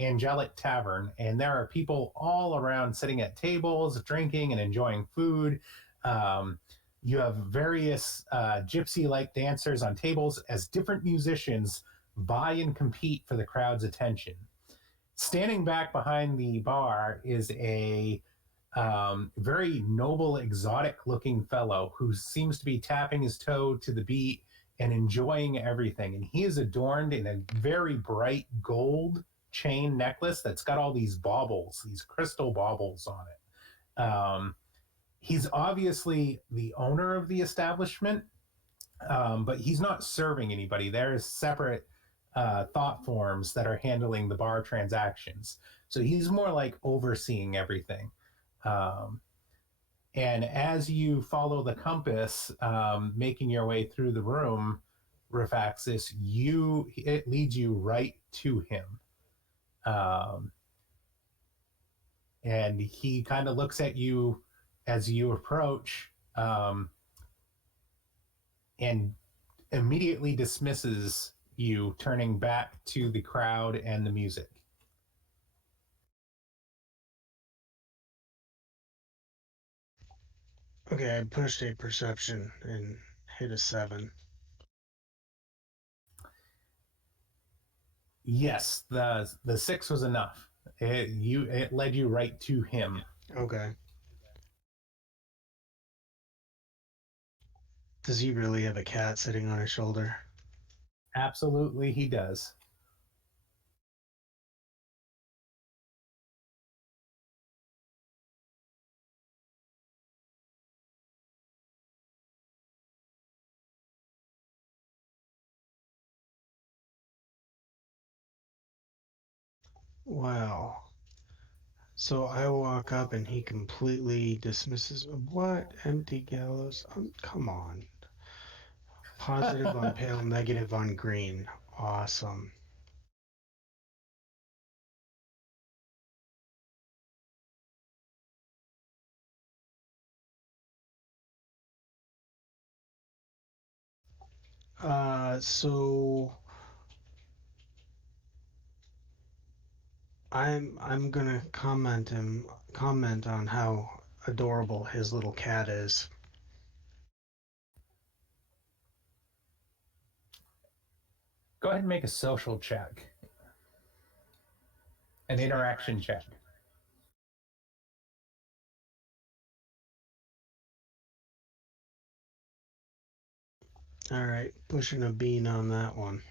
angelic tavern, and there are people all around sitting at tables, drinking and enjoying food. Um, you have various gypsy like dancers on tables as different musicians vie and compete for the crowd's attention. Standing back behind the bar is a very noble, exotic looking fellow who seems to be tapping his toe to the beat and enjoying everything. And he is adorned in a very bright gold chain necklace that's got all these baubles, these crystal baubles on it. He's obviously the owner of the establishment, but he's not serving anybody. There's separate thought forms that are handling the bar transactions. So he's more like overseeing everything. Um, and as you follow the compass, making your way through the room, Raphaxus, it leads you right to him. Um, and he kind of looks at you as you approach, and immediately dismisses you, turning back to the crowd and the music. Okay, I pushed a perception and hit a 7. Yes, the 6 was enough. It led you right to him. Okay. Does he really have a cat sitting on his shoulder? Absolutely, he does. Wow. So I walk up and he completely dismisses. What? Empty gallows? Come on. Positive on pale, negative on green. Awesome. So I'm gonna comment on how adorable his little cat is. Go ahead and make a social check, an interaction check. All right, pushing a bean on that one.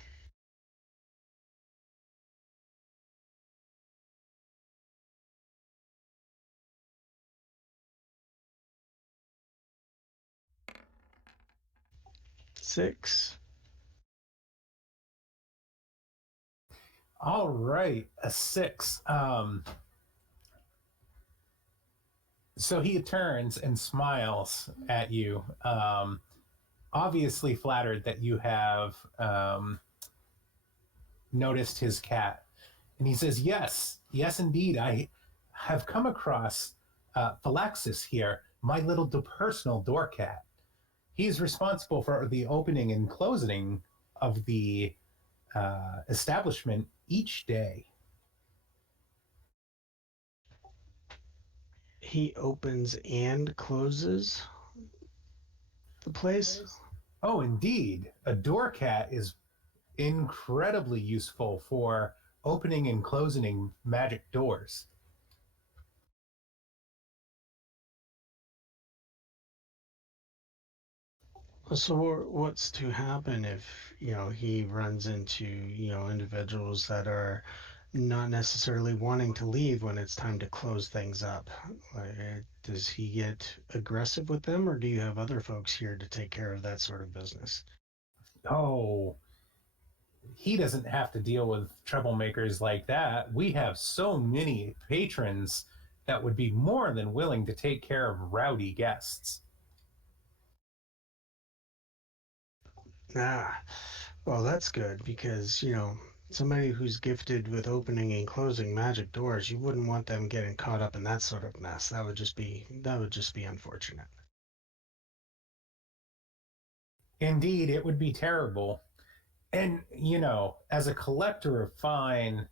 Six. All right, a 6. So he turns and smiles at you, obviously flattered that you have noticed his cat. And he says, yes, yes, indeed. I have come across Raphaxus here, my little personal door cat. He's responsible for the opening and closing of the establishment each day. He opens and closes the place. Oh, indeed. A door cat is incredibly useful for opening and closing magic doors. So what's to happen if he runs into individuals that are not necessarily wanting to leave when it's time to close things up? Does he get aggressive with them, or do you have other folks here to take care of that sort of business? Oh, he doesn't have to deal with troublemakers like that. We have so many patrons that would be more than willing to take care of rowdy guests. Ah, well, that's good because, somebody who's gifted with opening and closing magic doors, you wouldn't want them getting caught up in that sort of mess. That would just be unfortunate. Indeed, it would be terrible. And, as a collector of fine,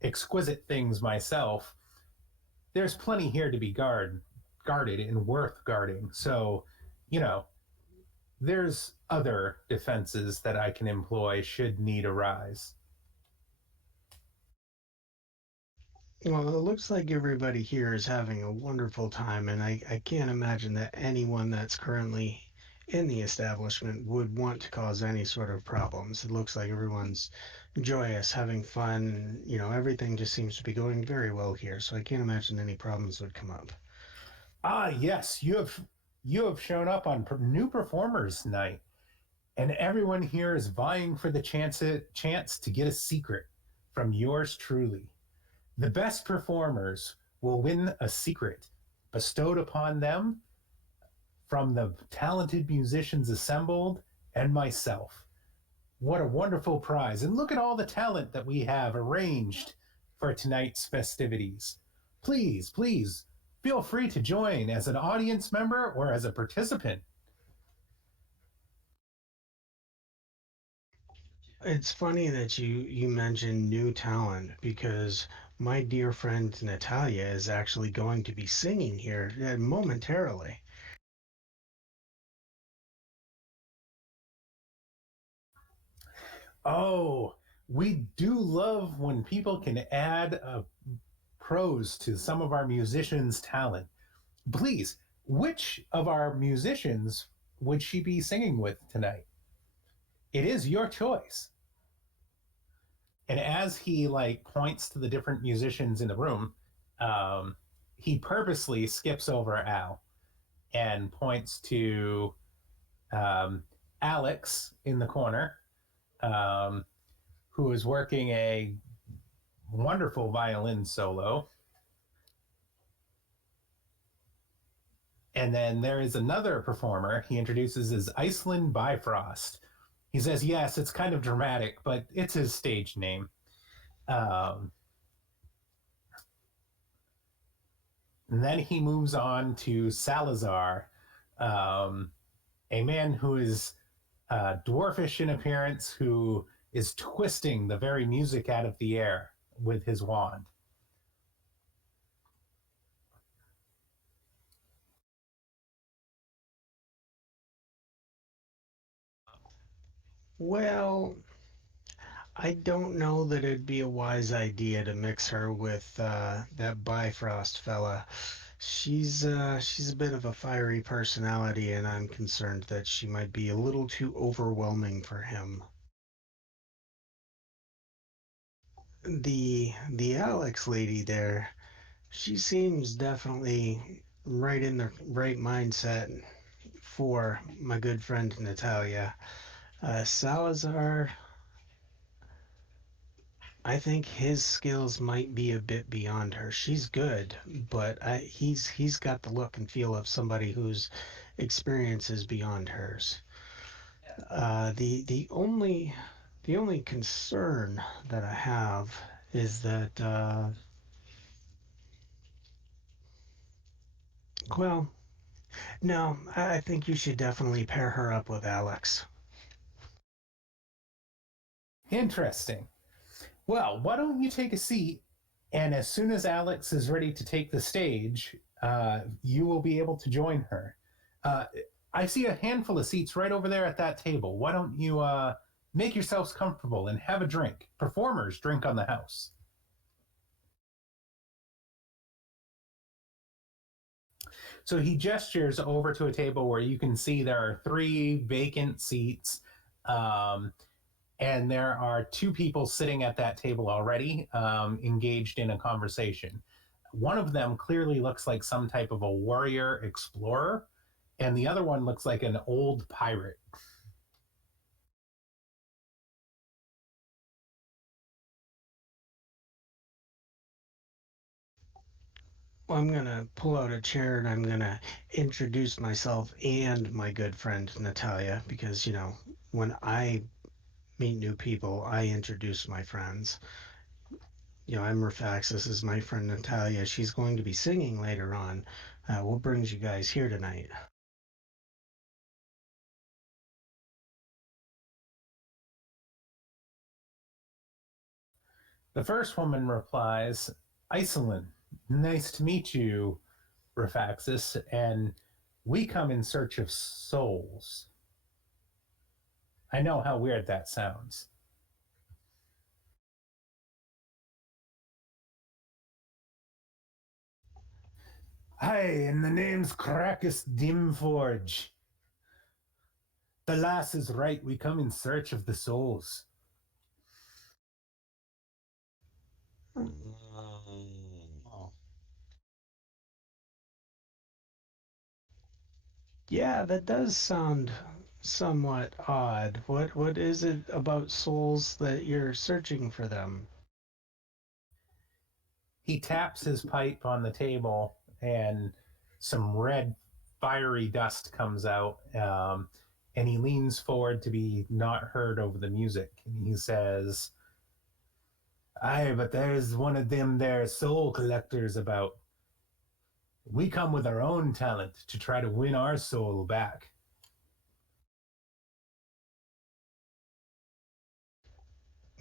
exquisite things myself, there's plenty here to be guarded and worth guarding. So, you know, there's other defenses that I can employ should need arise. Well, it looks like everybody here is having a wonderful time, and I can't imagine that anyone that's currently in the establishment would want to cause any sort of problems. It looks like everyone's joyous, having fun, and everything just seems to be going very well here. So I can't imagine any problems would come up. Ah, yes, you have shown up on new performers night, and everyone here is vying for the chance to get a secret from yours truly. The best performers will win a secret bestowed upon them from the talented musicians assembled and myself. What a wonderful prize. And look at all the talent that we have arranged for tonight's festivities. Please, please feel free to join as an audience member or as a participant. It's funny that you mentioned new talent because my dear friend Natalia is actually going to be singing here momentarily. Oh, we do love when people can add a prose to some of our musicians' talent. Please, which of our musicians would she be singing with tonight? It is your choice. And as he like points to the different musicians in the room, um, he purposely skips over Al and points to um, Alex in the corner, um, who is working a wonderful violin solo. And then there is another performer he introduces as Iceland Bifrost. He says, yes, it's kind of dramatic, but it's his stage name. Um, and then he moves on to Salazar, um, a man who is dwarfish in appearance who is twisting the very music out of the air with his wand. Well, I don't know that it'd be a wise idea to mix her with that Bifrost fella. She's a bit of a fiery personality, and I'm concerned that she might be a little too overwhelming for him. The Alex lady there, she seems definitely right in the right mindset for my good friend Natalia. Salazar, I think his skills might be a bit beyond her. She's good, but he's got the look and feel of somebody whose experience is beyond hers. The only concern that I have is that well, no, I think you should definitely pair her up with Alex. Interesting. Well, why don't you take a seat? And as soon as Alex is ready to take the stage, you will be able to join her. Uh, I see a handful of seats right over there at that table. Why don't you make yourselves comfortable and have a drink? Performers drink on the house. So he gestures over to a table where you can see there are 3 vacant seats. Um, and there are 2 people sitting at that table already, engaged in a conversation. One of them clearly looks like some type of a warrior explorer, and the other one looks like an old pirate. Well, I'm gonna pull out a chair and I'm gonna introduce myself and my good friend Natalia because when I meet new people, I introduce my friends. I'm Raphaxus. This is my friend Natalia. She's going to be singing later on. What brings you guys here tonight? The first woman replies, Iceland, nice to meet you, Raphaxus, and we come in search of souls. I know how weird that sounds. Hi, and the name's Crackus Dimforge. The lass is right, we come in search of the souls. Oh. Yeah, that does sound somewhat odd. What is it about souls that you're searching for them? He taps his pipe on the table, and some red, fiery dust comes out. And he leans forward to be not heard over the music. And he says, Aye, but there's one of them there soul collectors about. We come with our own talent to try to win our soul back.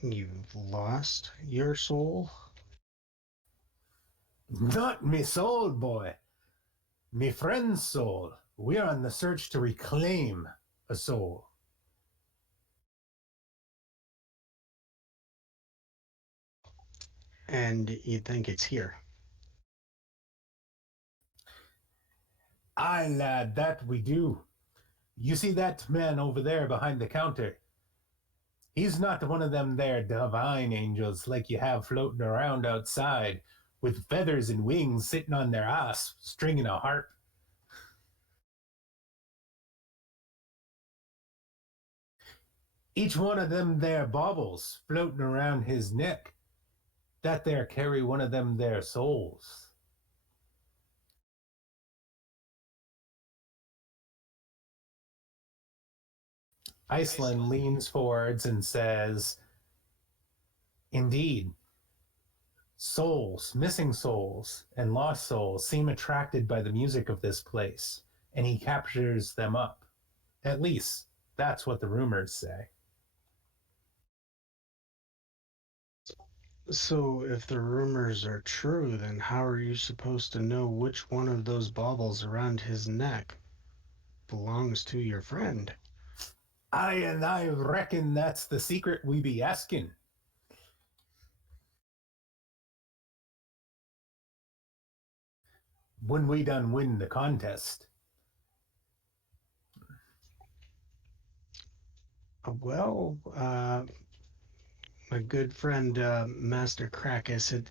You've lost your soul? Not me soul, boy. Me friend's soul. We're on the search to reclaim a soul. And you think it's here? Aye, lad, that we do. You see that man over there behind the counter? He's not one of them there divine angels like you have floating around outside with feathers and wings sitting on their ass, stringing a harp. Each one of them there baubles floating around his neck, that there carry one of them there souls. Iceland leans forwards and says, Indeed, souls, missing souls, and lost souls seem attracted by the music of this place, and he captures them up, at least That's what the rumors say. So, if the rumors are true, then how are you supposed to know which one of those baubles around his neck belongs to your friend? I reckon that's the secret we be asking. When we done win the contest. Well, my good friend Master Krakus,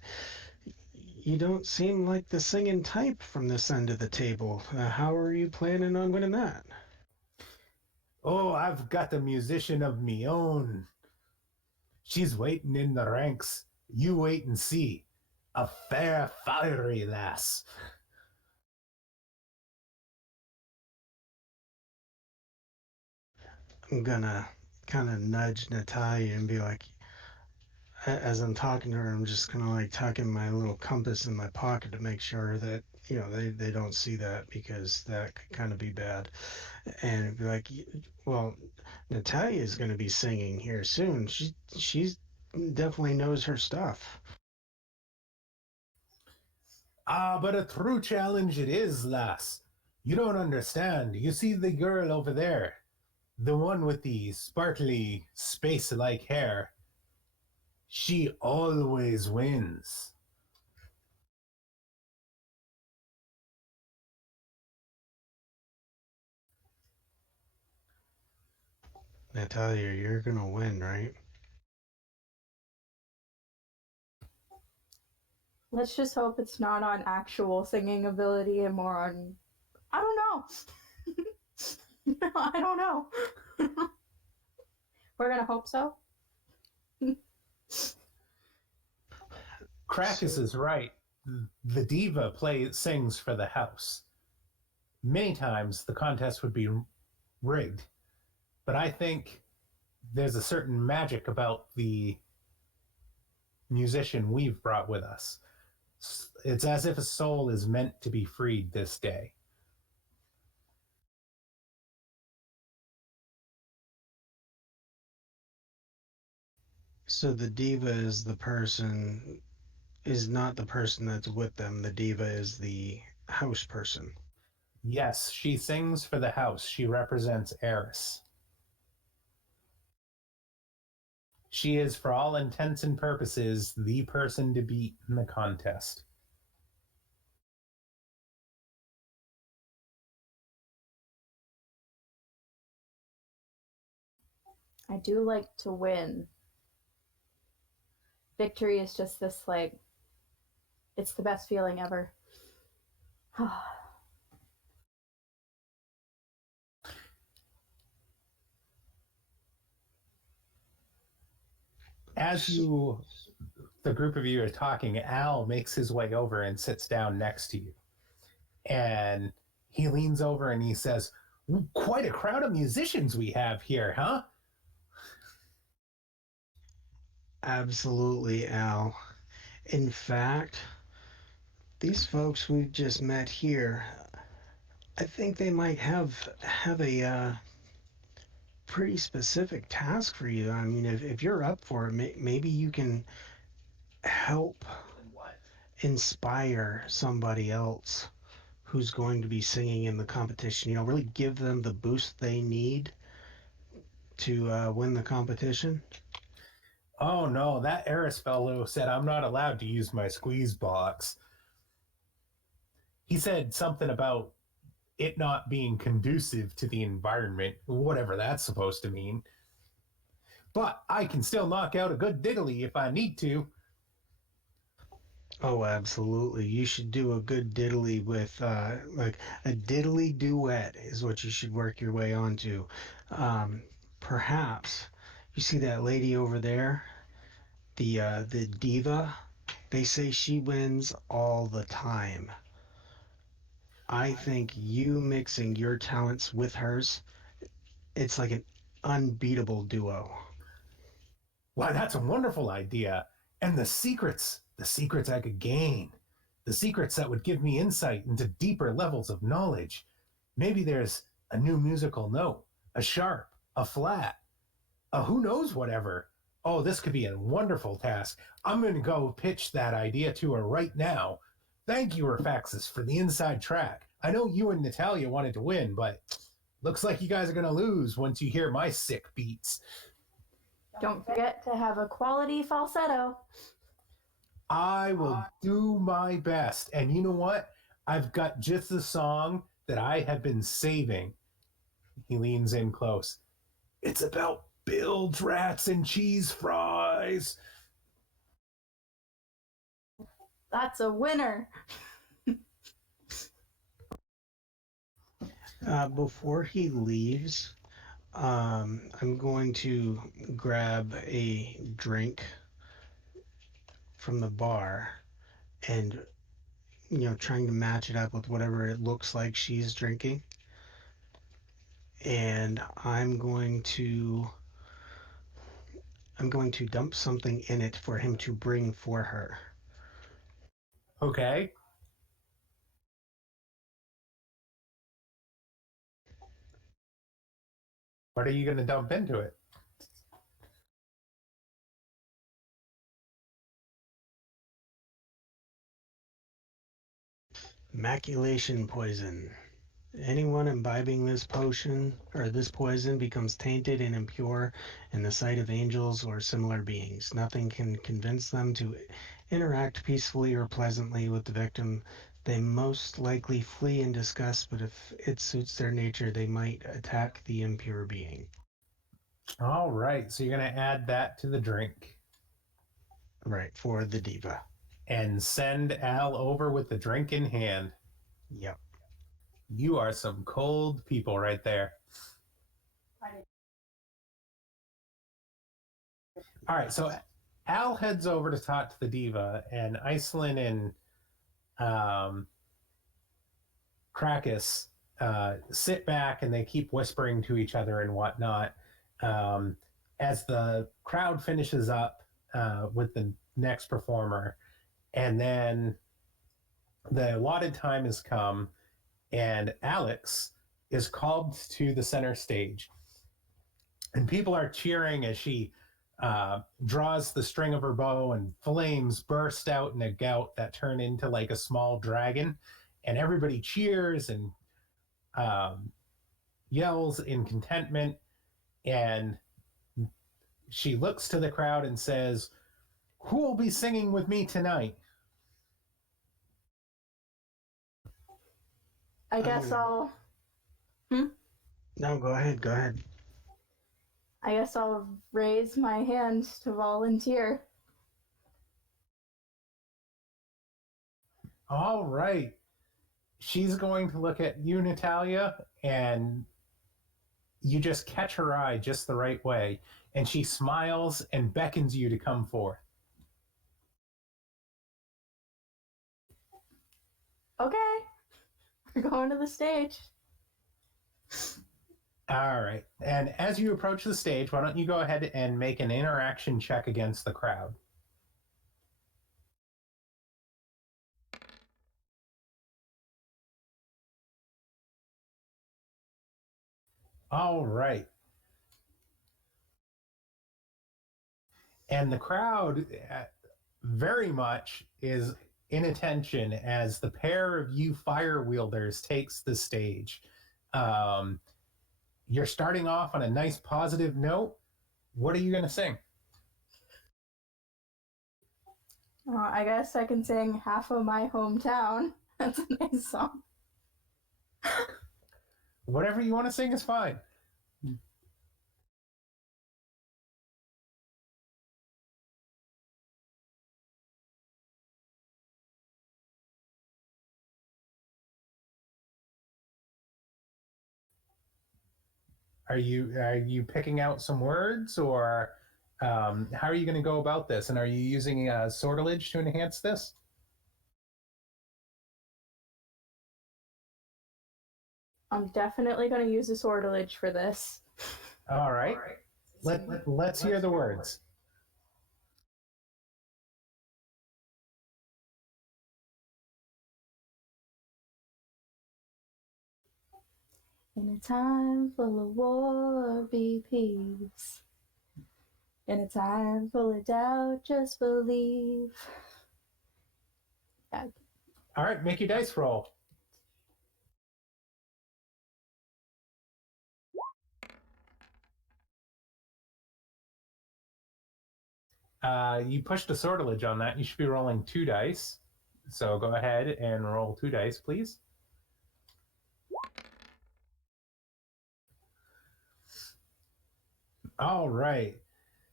you don't seem like the singing type from this end of the table. How are you planning on winning that? Oh, I've got a musician of me own. She's waiting in the ranks. You wait and see. A fair, fiery lass. I'm gonna kind of nudge Natalia and be like, as I'm talking to her, I'm just kind of like tucking my little compass in my pocket to make sure that they don't see that, because that could kind of be bad. And be like, well, Natalia is going to be singing here soon. She's definitely knows her stuff. Ah, but a true challenge it is, lass. You don't understand. You see the girl over there? The one with the sparkly, space-like hair. She always wins. Natalia, you're gonna win, right? Let's just hope it's not on actual singing ability and more on. I don't know. I don't know. We're gonna hope so. Krakus is right. The diva sings for the house. Many times the contest would be rigged, but I think there's a certain magic about the musician we've brought with us. It's as if a soul is meant to be freed this day. So the diva is not the person that's with them. The diva is the house person. Yes, she sings for the house. She represents Eris. She is, for all intents and purposes, the person to beat in the contest. I do like to win. Victory is just this, like, it's the best feeling ever. As the group of you are talking, Al makes his way over and sits down next to you. And he leans over and he says, "Quite a crowd of musicians we have here, huh?" Absolutely, Al. In fact, these folks we've just met here, I think they might have a pretty specific task for you. I mean, if you're up for it, maybe you can help inspire somebody else who's going to be singing in the competition. Really give them the boost they need to win the competition. Oh no, that Eris fellow said I'm not allowed to use my squeeze box. He said something about it not being conducive to the environment, whatever that's supposed to mean. But I can still knock out a good diddly if I need to. Oh, absolutely. You should do a good diddly with, like, a diddly duet is what you should work your way onto. Um, Perhaps you see that lady over there, the diva. They say she wins all the time. I think you mixing your talents with hers, it's like an unbeatable duo. Why, that's a wonderful idea. And the secrets I could gain, the secrets that would give me insight into deeper levels of knowledge. Maybe there's a new musical note, a sharp, a flat, a who knows whatever. Oh, this could be a wonderful task. I'm going to go pitch that idea to her right now. Thank you, Raphaxus, for the inside track. I know you and Natalya wanted to win, but looks like you guys are going to lose once you hear my sick beats. Don't forget to have a quality falsetto. I will do my best. And you know what? I've got just the song that I have been saving. He leans in close. It's about bilge rats and cheese fries. That's a winner. Before he leaves, I'm going to grab a drink from the bar and, trying to match it up with whatever it looks like she's drinking. And I'm going to dump something in it for him to bring for her. Okay. What are you going to dump into it? Maculation poison. Anyone imbibing this potion or this poison becomes tainted and impure in the sight of angels or similar beings. Nothing can convince them to interact peacefully or pleasantly with the victim. They most likely flee in disgust, but if it suits their nature, they might attack the impure being. All right. So you're going to add that to the drink. Right, for the diva. And send Al over with the drink in hand. Yep. You are some cold people right there. All right, so Al heads over to talk to the diva, and Iceland and Krakus sit back and they keep whispering to each other and whatnot. As the crowd finishes up with the next performer, and then the allotted time has come, and Alex is called to the center stage. And people are cheering as she draws the string of her bow, and flames burst out in a gout that turn into like a small dragon. And everybody cheers and yells in contentment. And she looks to the crowd and says, "Who will be singing with me tonight?" I guess I'll. No, go ahead. I guess I'll raise my hand to volunteer. All right. She's going to look at you, Natalya, and you just catch her eye just the right way. And she smiles and beckons you to come forth. Okay, we're going to the stage. All right. And as you approach the stage, why don't you go ahead and make an interaction check against the crowd? All right. And the crowd very much is in attention as the pair of you fire wielders takes the stage. You're starting off on a nice positive note. What are you going to sing? I guess I can sing Half of My Hometown. That's a nice song. Whatever you want to sing is fine. Are you picking out some words, or how are you going to go about this? And are you using sortilege to enhance this? I'm definitely going to use a sortilege for this. All right. Let's hear the words. In a time full of war, be peace. In a time full of doubt, just believe. Yeah. All right, make your dice roll. You pushed a sortilege on that. You should be rolling 2 dice. So go ahead and roll 2 dice, please. All right.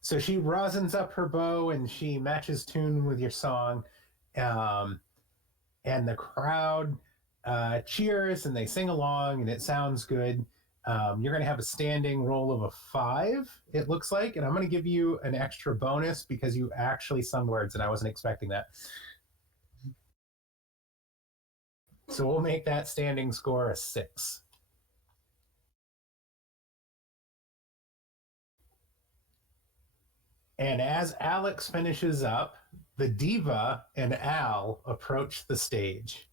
So she rosins up her bow and she matches tune with your song. Um, and the crowd cheers and they sing along and it sounds good. You're going to have a standing roll of a 5, it looks like. And I'm going to give you an extra bonus because you actually sung words and I wasn't expecting that. So we'll make that standing score a 6. And as Alex finishes up, the diva and Al approach the stage.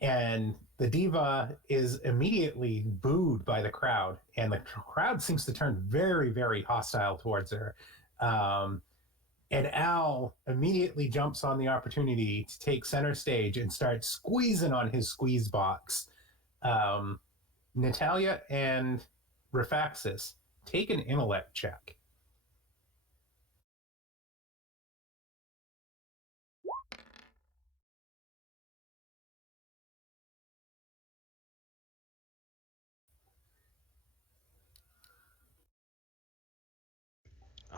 And the diva is immediately booed by the crowd, and the crowd seems to turn very, very hostile towards her. And Al immediately jumps on the opportunity to take center stage and start squeezing on his squeeze box. Natalya and Raphaxus, take an intellect check.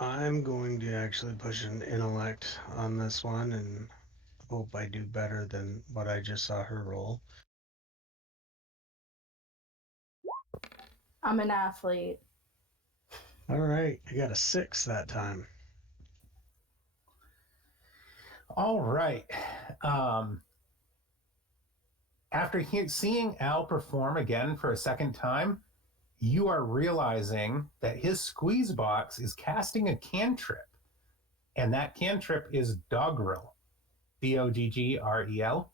I'm going to actually push an intellect on this one and hope I do better than what I just saw her roll. I'm an athlete. All right, I got a 6 that time. All right. After seeing Al perform again for a second time, you are realizing that his squeeze box is casting a cantrip. And that cantrip is Doggrel, Doggrel.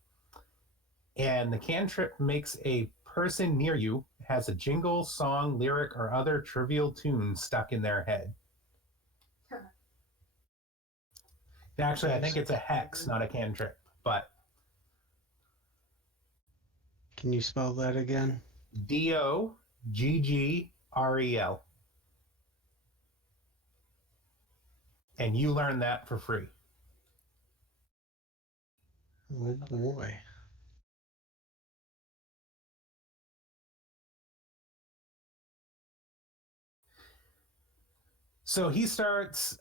And the cantrip makes a person near you has a jingle, song, lyric, or other trivial tune stuck in their head. Actually, I think it's a hex, not a cantrip, but Can you spell that again? Doggrel. And you learn that for free. Oh boy. So he starts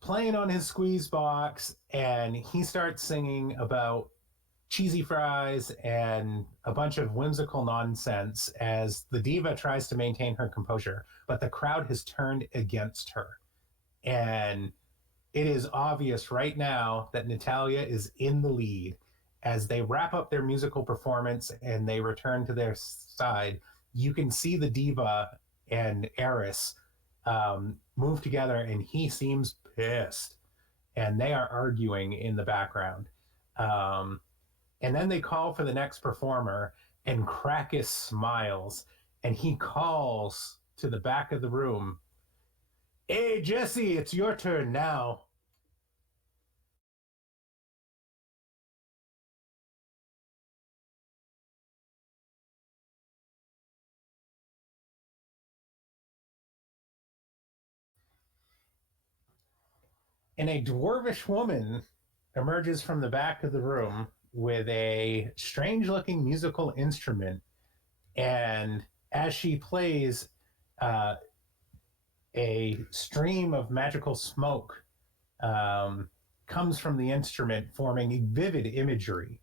playing on his squeeze box and he starts singing about cheesy fries and a bunch of whimsical nonsense as the diva tries to maintain her composure. But the crowd has turned against her. And it is obvious right now that Natalya is in the lead. As they wrap up their musical performance and they return to their side, you can see the diva and Eris move together, and he seems pissed. And they are arguing in the background. And then they call for the next performer, and Krakus smiles, and he calls to the back of the room, "Hey, Jesse, it's your turn now." And a dwarvish woman emerges from the back of the room with a strange looking musical instrument. And as she plays, uh, a stream of magical smoke comes from the instrument, forming vivid imagery.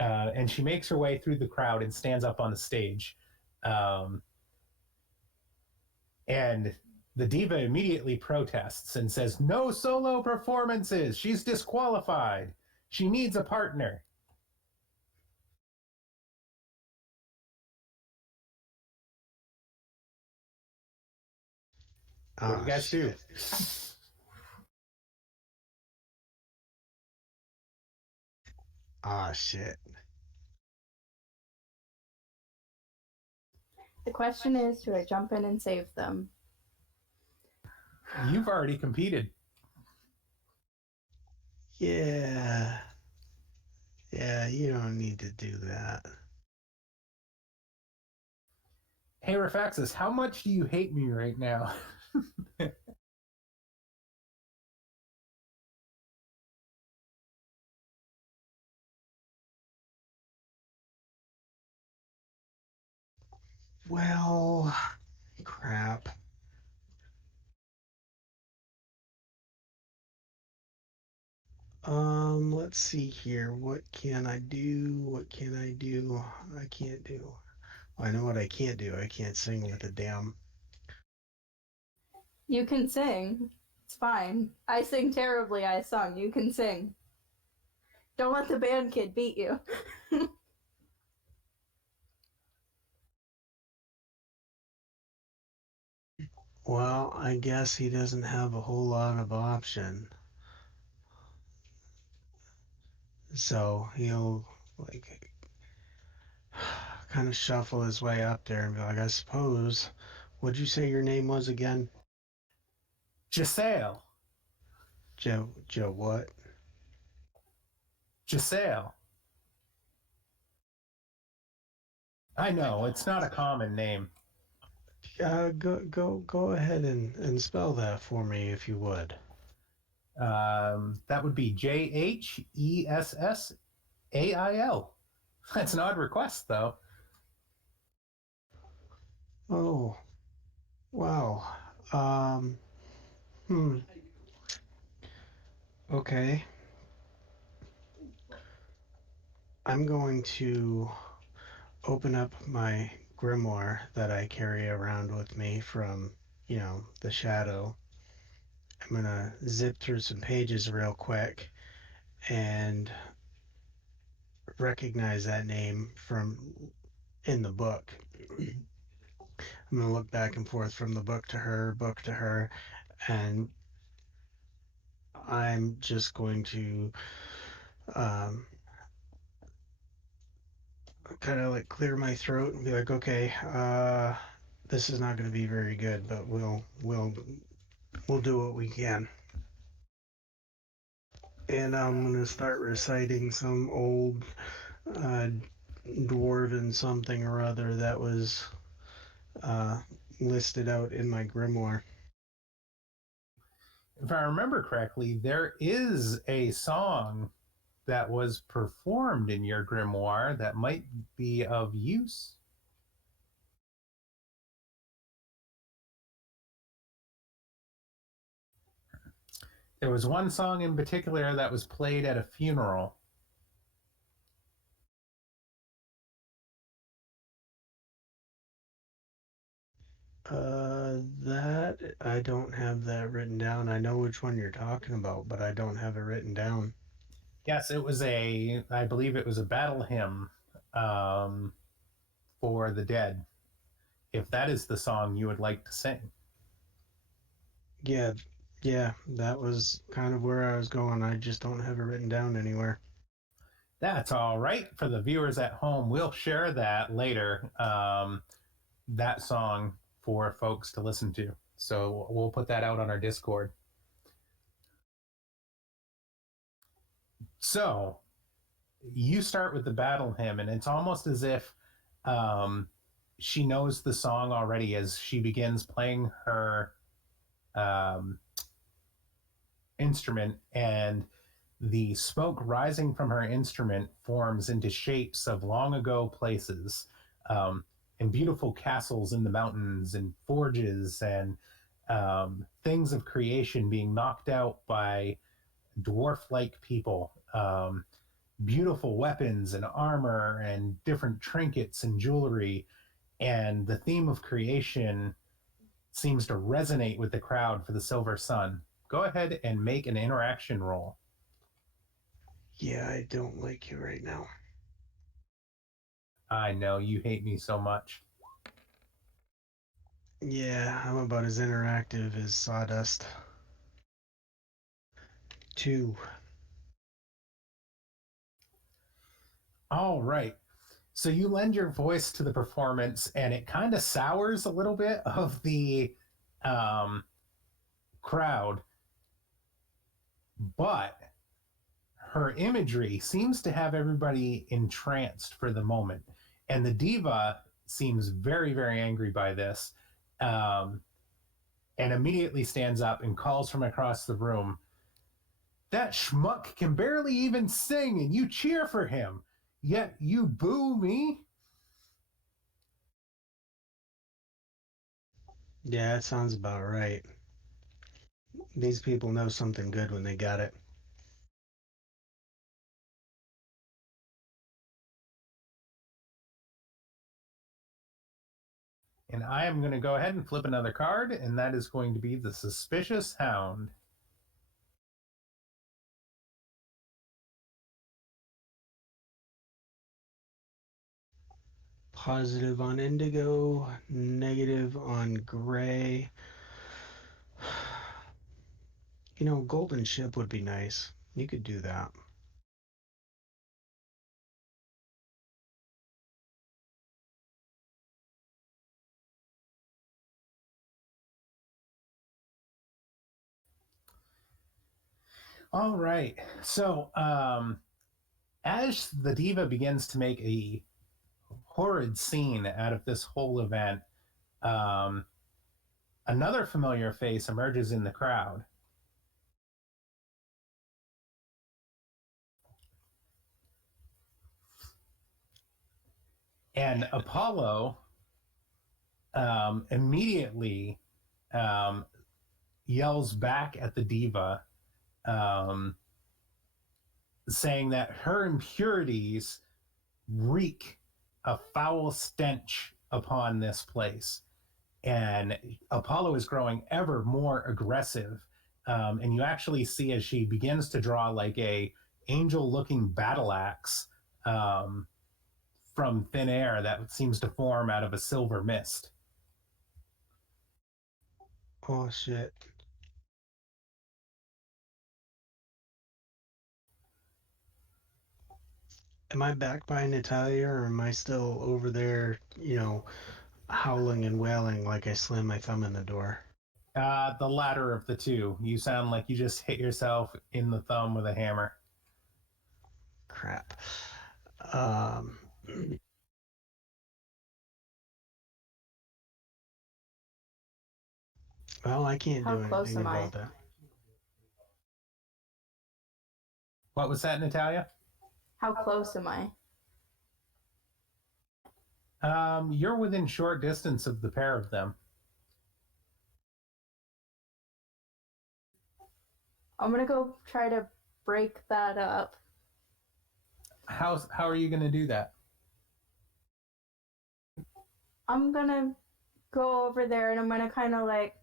And she makes her way through the crowd and stands up on the stage. And the diva immediately protests and says, "No solo performances. She's disqualified. She needs a partner." What do you guys do? Ah, shit. The question is, do I jump in and save them? You've already competed. Yeah. Yeah, you don't need to do that. Hey, Raphaxus, how much do you hate me right now? Well, crap. Let's see here. What can I do? What can I do? I can't do. I know what I can't do. I can't sing with a damn. You can sing. It's fine. I sing terribly, I sung. You can sing. Don't let the band kid beat you. Well, I guess he doesn't have a whole lot of option. So he'll like kind of shuffle his way up there and be like, I suppose. What'd you say your name was again? Giselle. Joe what? Giselle. I know, it's not a common name. Go ahead and spell that for me if you would. That would be Jhessail. That's an odd request, though. Oh, wow. Um, hmm. Okay. I'm going to open up my grimoire that I carry around with me from, the shadow. I'm gonna zip through some pages real quick and recognize that name from in the book. I'm gonna look back and forth from the book to her, and I'm just going to um, kind of like clear my throat and be like, okay, this is not going to be very good, but we'll do what we can. And I'm going to start reciting some old uh, dwarven something or other that was uh, listed out in my grimoire. If I remember correctly, there is a song that was performed in your grimoire that might be of use. There was one song in particular that was played at a funeral. That I don't have that written down. I know which one you're talking about, but I don't have it written down. Yes, I believe it was a battle hymn um, for the dead. If that is the song you would like to sing. Yeah, yeah, that was kind of where I was going. I just don't have it written down anywhere. That's all right. For the viewers at home, we'll share that later. That song for folks to listen to. So we'll put that out on our Discord. So you start with the battle hymn, and it's almost as if um, she knows the song already as she begins playing her um, instrument, and the smoke rising from her instrument forms into shapes of long ago places, um, and beautiful castles in the mountains, and forges, and things of creation being knocked out by dwarf like people. Beautiful weapons and armor and different trinkets and jewelry. And the theme of creation seems to resonate with the crowd for the Silver Sun. Go ahead and make an interaction roll. Yeah, I don't like you right now. I know you hate me so much. Yeah, I'm about as interactive as sawdust. 2. All right. So you lend your voice to the performance, and it kind of sours a little bit of the crowd, but her imagery seems to have everybody entranced for the moment. And the diva seems very, very angry by this, and immediately stands up and calls from across the room, "That schmuck can barely even sing, and you cheer for him, yet you boo me?" Yeah, that sounds about right. These people know something good when they got it. And I am going to go ahead and flip another card, and that is going to be the Suspicious Hound. Positive on indigo, negative on gray. You know, golden ship would be nice. You could do that. All right. So, as the diva begins to make a horrid scene out of this whole event, um, another familiar face emerges in the crowd. And Apollo immediately um, yells back at the diva, um, saying that her impurities reek a foul stench upon this place. And Apollo is growing ever more aggressive. And you actually see as she begins to draw like a angel-looking battle axe um, from thin air that seems to form out of a silver mist. Oh shit. Am I back by Natalia, or am I still over there, howling and wailing like I slammed my thumb in the door? The latter of the two. You sound like you just hit yourself in the thumb with a hammer. Crap. Um, well, I can't How do close anything am I? about that. What was that, Natalia? How close am I? You're within short distance of the pair of them. I'm gonna go try to break that up. How are you going to do that? I'm gonna go over there and I'm gonna kind of like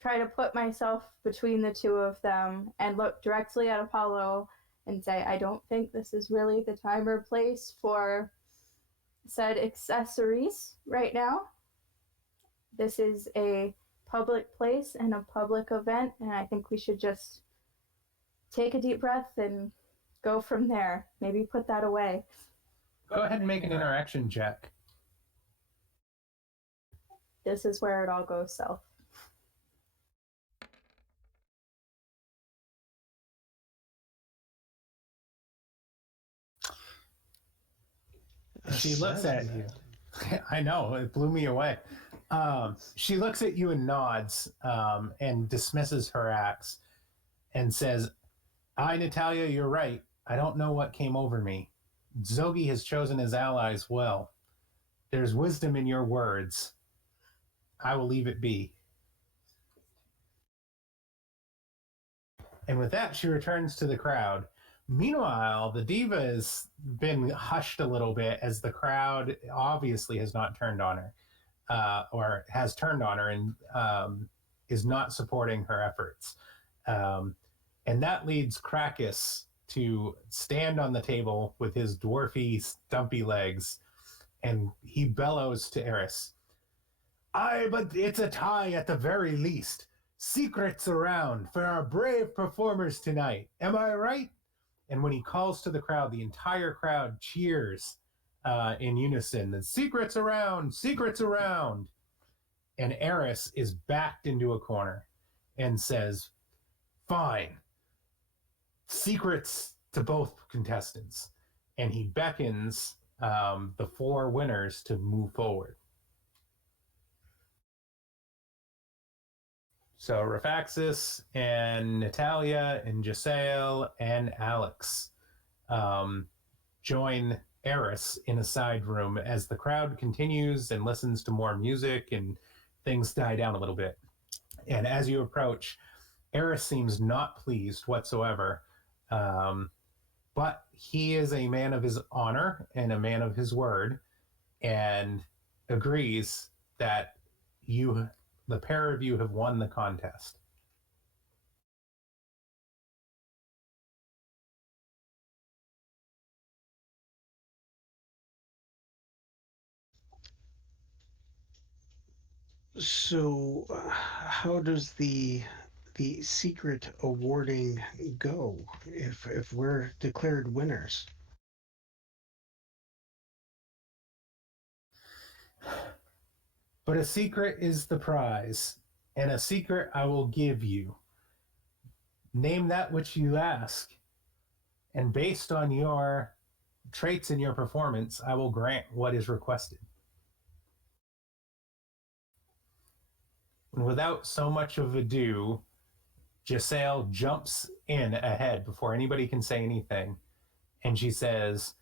try to put myself between the two of them and look directly at Apollo and say, I don't think this is really the time or place for said accessories right now. This is a public place and a public event, and I think we should just take a deep breath and go from there. Maybe put that away. Go ahead and make an interaction check. This is where it all goes south. She looks at you. I know, it blew me away. She looks at you and nods and dismisses her acts and says, "Aye, Natalia, you're right. I don't know what came over me. Zogi has chosen his allies well. There's wisdom in your words. I will leave it be." And with that, she returns to the crowd. Meanwhile, the diva has been hushed a little bit as the crowd obviously has not turned on her, or has turned on her and is not supporting her efforts. And that leads Krakus to stand on the table with his dwarfy, stumpy legs, and he bellows to Eris, "Aye, but it's a tie at the very least. Secrets around for our brave performers tonight. Am I right?" And when he calls to the crowd, the entire crowd cheers in unison, the secrets around, secrets around. And Eris is backed into a corner and says, fine, secrets to both contestants. And he beckons the four winners to move forward. So Raphaxus and Natalya and Giselle and Alex join Eris in a side room as the crowd continues and listens to more music and things die down a little bit. And as you approach, Eris seems not pleased whatsoever, but he is a man of his honor and a man of his word, and agrees that the pair of you, have won the contest. So, how does the secret awarding go if we're declared winners? But a secret is the prize, and a secret I will give you. Name that which you ask, and based on your traits and your performance, I will grant what is requested. And without so much of ado, Giselle jumps in ahead before anybody can say anything, and she says,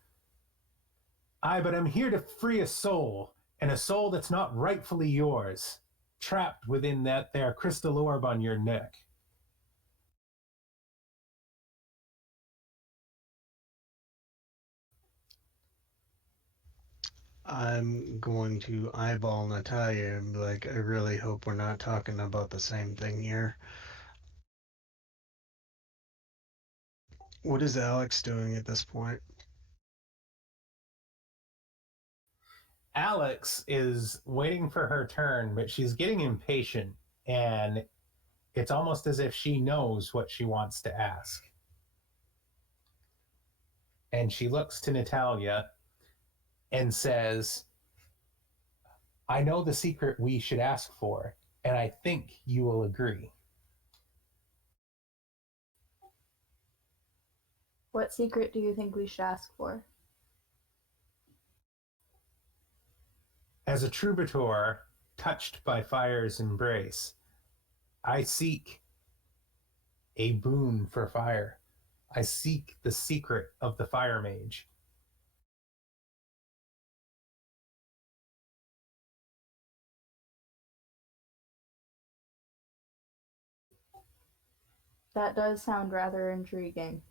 but I'm here to free a soul, and a soul that's not rightfully yours, trapped within that there crystal orb on your neck. I'm going to eyeball Natalia and be like, I really hope we're not talking about the same thing here. What is Alex doing at this point? Alex is waiting for her turn, but she's getting impatient, and it's almost as if she knows what she wants to ask. And she looks to Natalya and says, I know the secret we should ask for, and I think you will agree. What secret do you think we should ask for? As a troubadour touched by fire's embrace, I seek a boon for fire. I seek the secret of the fire mage. That does sound rather intriguing.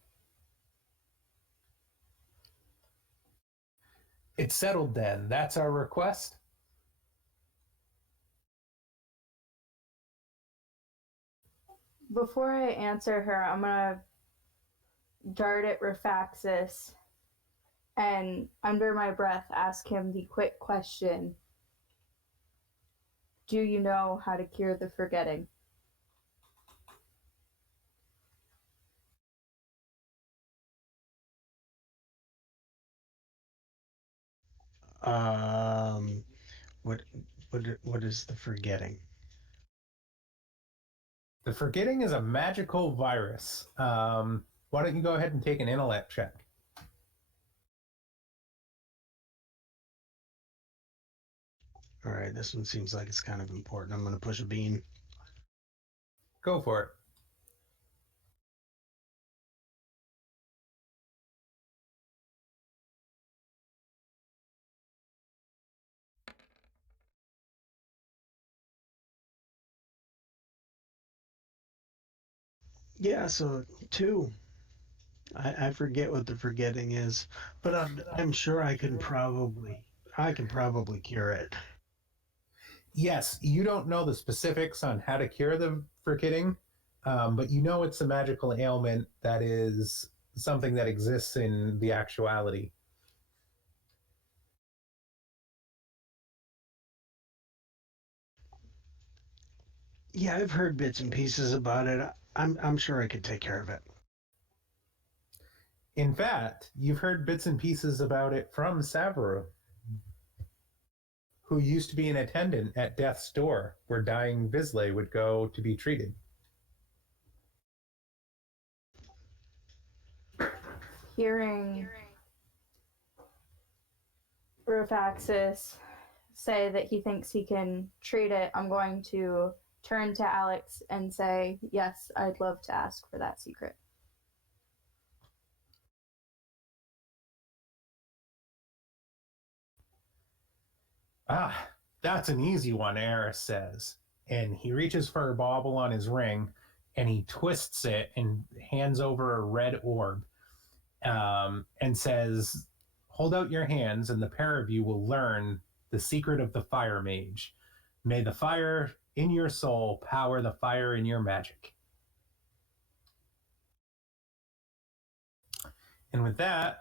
It's settled then. That's our request. Before I answer her, I'm gonna dart at Raphaxus and, under my breath, ask him the quick question: do you know how to cure the forgetting? Um, what what is the forgetting? The forgetting is a magical virus. Why don't you go ahead and take an intellect check? All right, this one seems like it's kind of important. I'm going to push a bean. Go for it. Yeah, so two. I forget what the forgetting is, but I'm sure I can probably cure it. Yes, you don't know the specifics on how to cure the forgetting, but you know it's a magical ailment that is something that exists in the actuality. Yeah, I've heard bits and pieces about it. I'm sure I could take care of it. In fact, you've heard bits and pieces about it from Savro, who used to be an attendant at death's door, where dying Bisley would go to be treated. Hearing Raphaxus say that he thinks he can treat it, I'm going to turn to Alex and say, yes, I'd love to ask for that secret. Ah, that's an easy one, Eris says. And he reaches for a bauble on his ring and he twists it and hands over a red orb, and says, hold out your hands and the pair of you will learn the secret of the fire mage. May the fire in your soul power the fire in your magic. And with that,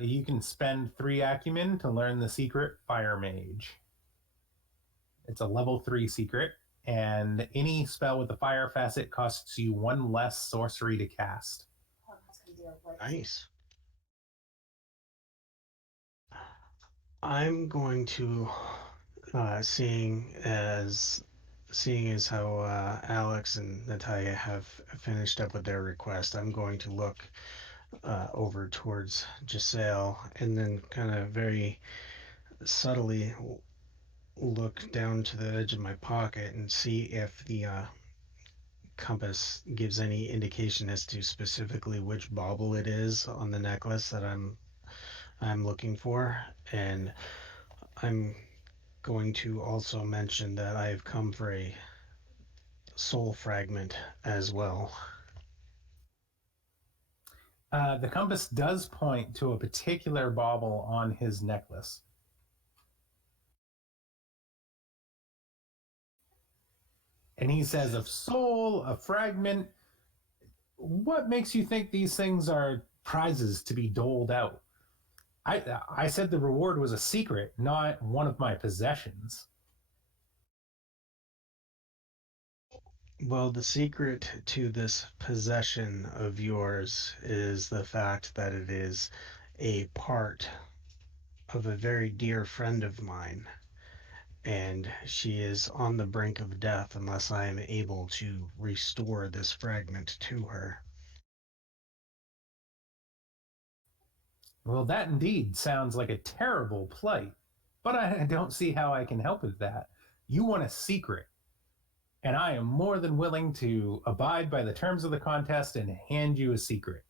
you can spend 3 acumen to learn the secret fire mage. It's a level 3 secret, and any spell with a fire facet costs you 1 less sorcery to cast. Nice. I'm going to, seeing as how Alex and Natalia have finished up with their request, I'm going to look over towards Giselle and then kind of very subtly look down to the edge of my pocket and see if the compass gives any indication as to specifically which bauble it is on the necklace that I'm looking for. And I'm going to also mention that I've come for a soul fragment as well. The compass does point to a particular bauble on his necklace. And he says, a soul, a fragment. What makes you think these things are prizes to be doled out? I said the reward was a secret, not one of my possessions. Well, the secret to this possession of yours is the fact that it is a part of a very dear friend of mine, and she is on the brink of death unless I am able to restore this fragment to her. Well, that indeed sounds like a terrible plight, but I don't see how I can help with that. You want a secret, and I am more than willing to abide by the terms of the contest and hand you a secret.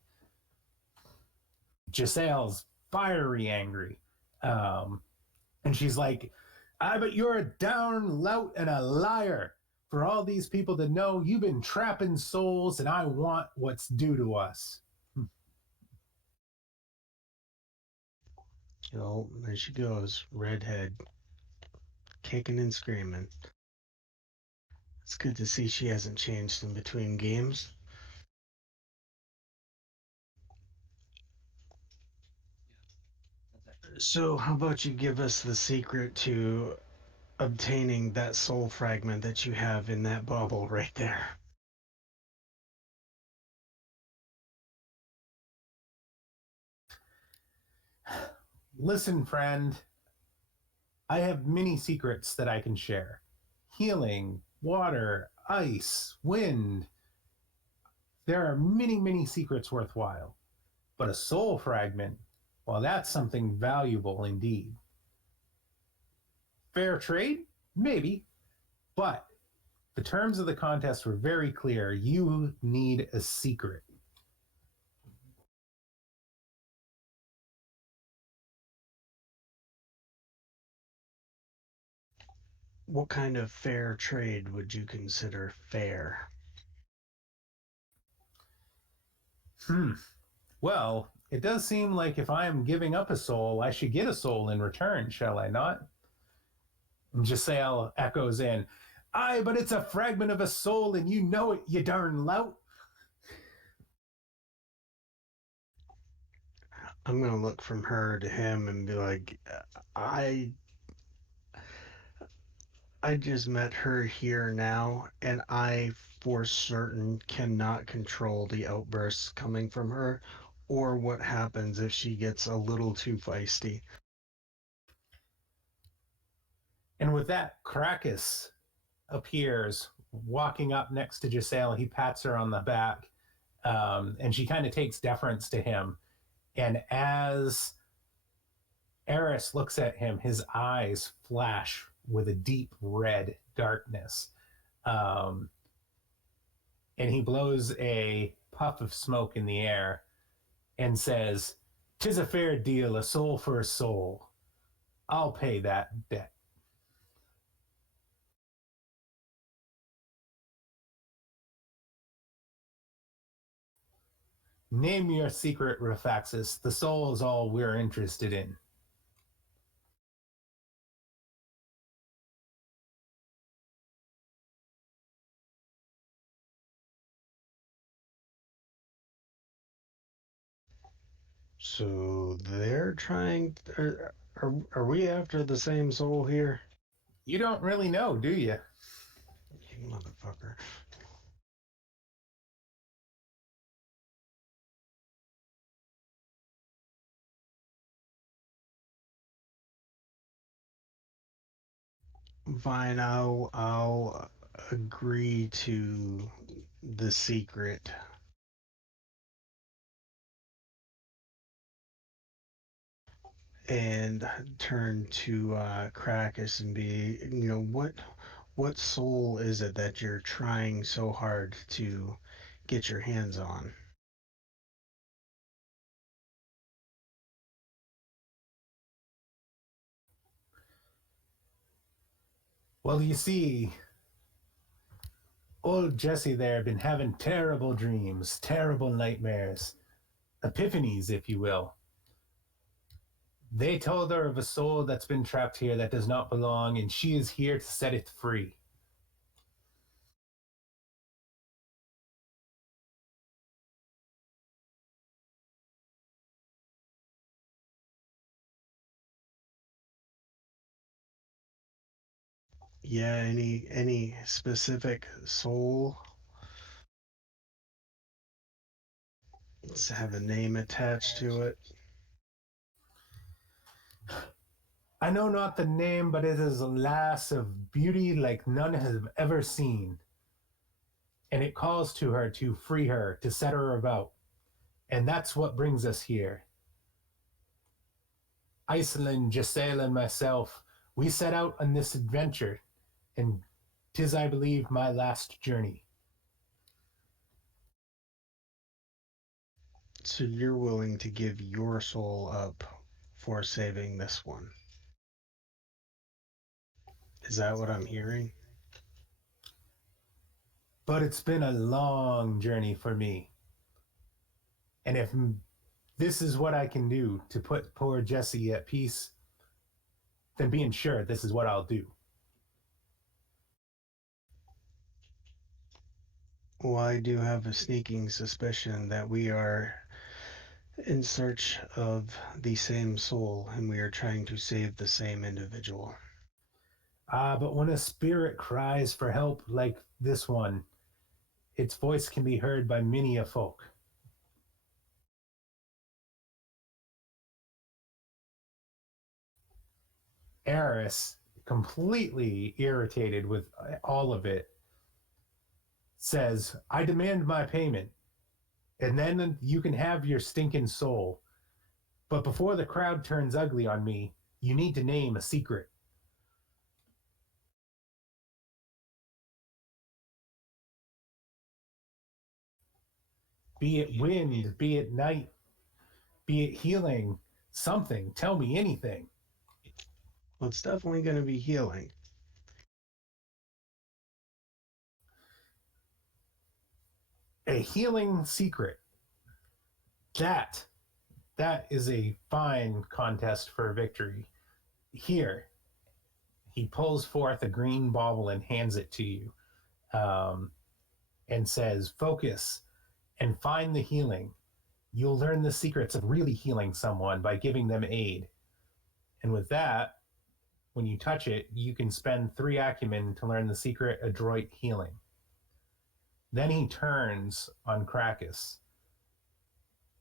Giselle's fiery angry. And she's like, but you're a down lout and a liar. For all these people to know, you've been trapping souls, and I want what's due to us. Oh, there she goes, redhead, kicking and screaming. It's good to see she hasn't changed in between games. So, how about you give us the secret to obtaining that soul fragment that you have in that bubble right there? Listen, friend, I have many secrets that I can share. Healing, water, ice, wind. There are many, many secrets worthwhile. But a soul fragment, well, that's something valuable indeed. Fair trade? Maybe. But the terms of the contest were very clear. You need a secret. What kind of fair trade would you consider fair? Well, it does seem like if I am giving up a soul, I should get a soul in return, shall I not? And Giselle echoes in, aye, but it's a fragment of a soul, and you know it, you darn lout. I'm gonna look from her to him and be like, I I just met her here now, and I for certain cannot control the outbursts coming from her. or what happens if she gets a little too feisty. And with that, Caracas appears walking up next to Giselle. He pats her on the back, and she kind of takes deference to him. And as Eris looks at him, his eyes flash with a deep red darkness. Um, and he blows a puff of smoke in the air and says, "'Tis a fair deal, a soul for a soul. I'll pay that debt." Name your secret, Raphaxus. The soul is all we're interested in. So they're trying. Are we after the same soul here? You don't really know, do you? You motherfucker. Fine, I'll agree to the secret. And turn to Krakus and be, what soul is it that you're trying so hard to get your hands on? Well, you see, old Jesse there been having terrible dreams, terrible nightmares, epiphanies, if you will. They told her of a soul that's been trapped here that does not belong, and she is here to set it free. Yeah, any specific soul? Let's have a name attached to it. I know not the name, but it is a lass of beauty like none has ever seen. And it calls to her to free her, to set her about. And that's what brings us here. Iceland, Giselle, and myself, we set out on this adventure, and 'tis, I believe, my last journey. So you're willing to give your soul up for saving this one? Is that what I'm hearing? But it's been a long journey for me. And if this is what I can do to put poor Jessie at peace, then being sure this is what I'll do. Well, I do have a sneaking suspicion that we are in search of the same soul and we are trying to save the same individual. But when a spirit cries for help like this one, its voice can be heard by many a folk. Eris, completely irritated with all of it, says, "I demand my payment, and then you can have your stinking soul. But before the crowd turns ugly on me, you need to name a secret." Be it wind, be it night, be it healing, something. Tell me anything. Well, it's definitely going to be healing. A healing secret. That is a fine contest for victory. Here, he pulls forth a green bauble and hands it to you, um, and says, "Focus and find the healing. You'll learn the secrets of really healing someone by giving them aid. And with that, when you touch it, you can spend 3 acumen to learn the secret adroit healing." Then he turns on Krakus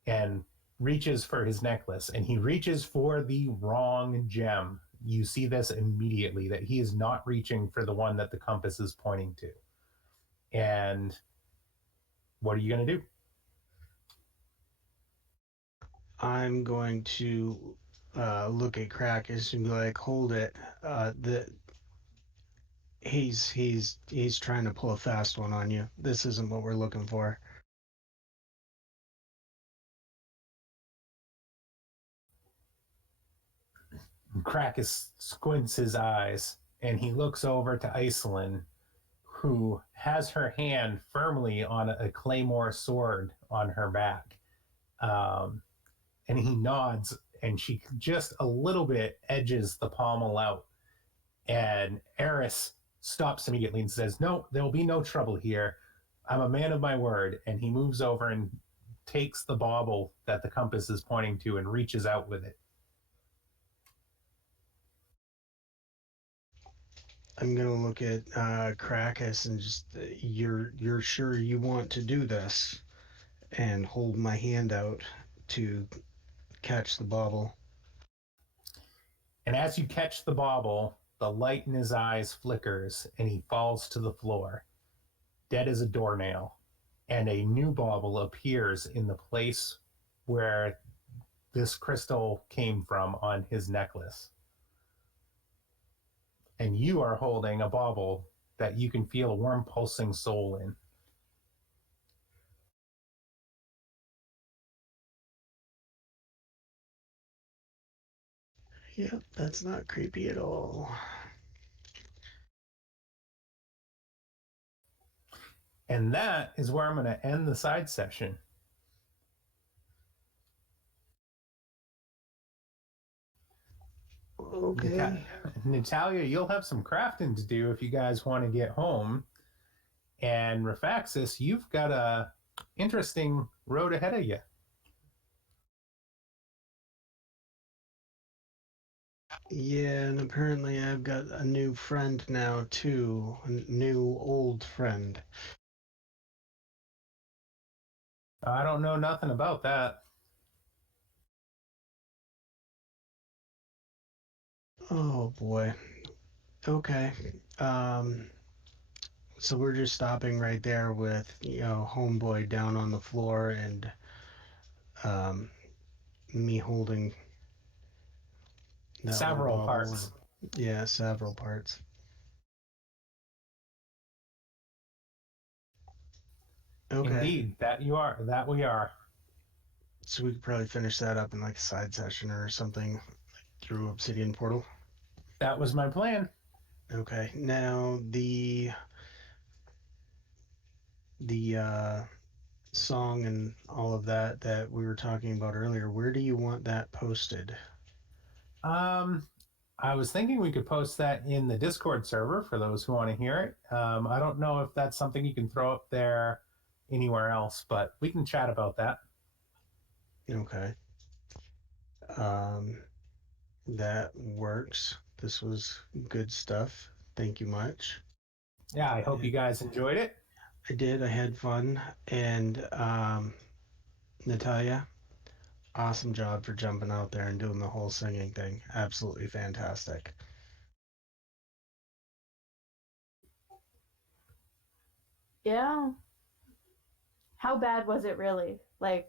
and reaches for his necklace, and he reaches for the wrong gem. You see this immediately, that he is not reaching for the one that the compass is pointing to. And what are you going to do? I'm going to look at Crackus and be like, "Hold it! He's trying to pull a fast one on you. This isn't what we're looking for." Crackus squints his eyes, and he looks over to Iceland, who has her hand firmly on a claymore sword on her back. Um, and he nods, and she just a little bit edges the pommel out. And Eris stops immediately and says, "No, there will be no trouble here. I'm a man of my word." And he moves over and takes the bauble that the compass is pointing to and reaches out with it. I'm gonna look at Crackus and just, you're sure you want to do this, and hold my hand out to catch the bauble. And as you catch the bauble, the light in his eyes flickers and he falls to the floor, dead as a doornail. And a new bauble appears in the place where this crystal came from on his necklace. And you are holding a bauble that you can feel a warm pulsing soul in. Yep, that's not creepy at all. And that is where I'm going to end the side session. Okay. Natalya, you'll have some crafting to do if you guys want to get home. And Raphaxus, you've got a interesting road ahead of you. Yeah, and apparently I've got a new friend now too. A new old friend. I don't know nothing about that. Oh boy. Okay. Um, so we're just stopping right there with, homeboy down on the floor and um me holding that little Several bauble. parts. Yeah, several parts. Okay. Indeed, that we are. So we could probably finish that up in like a side session or something through Obsidian Portal. That was my plan. Okay. Now the song and all of that we were talking about earlier, where do you want that posted? Um, I was thinking we could post that in the Discord server for those who want to hear it. I don't know if that's something you can throw up there anywhere else, but we can chat about that. Okay. Um, that works. This was good stuff. Thank you much. Yeah, I hope you guys enjoyed it. I did. I had fun. And Natalia, awesome job for jumping out there and doing the whole singing thing. Absolutely fantastic. Yeah. How bad was it really? Like,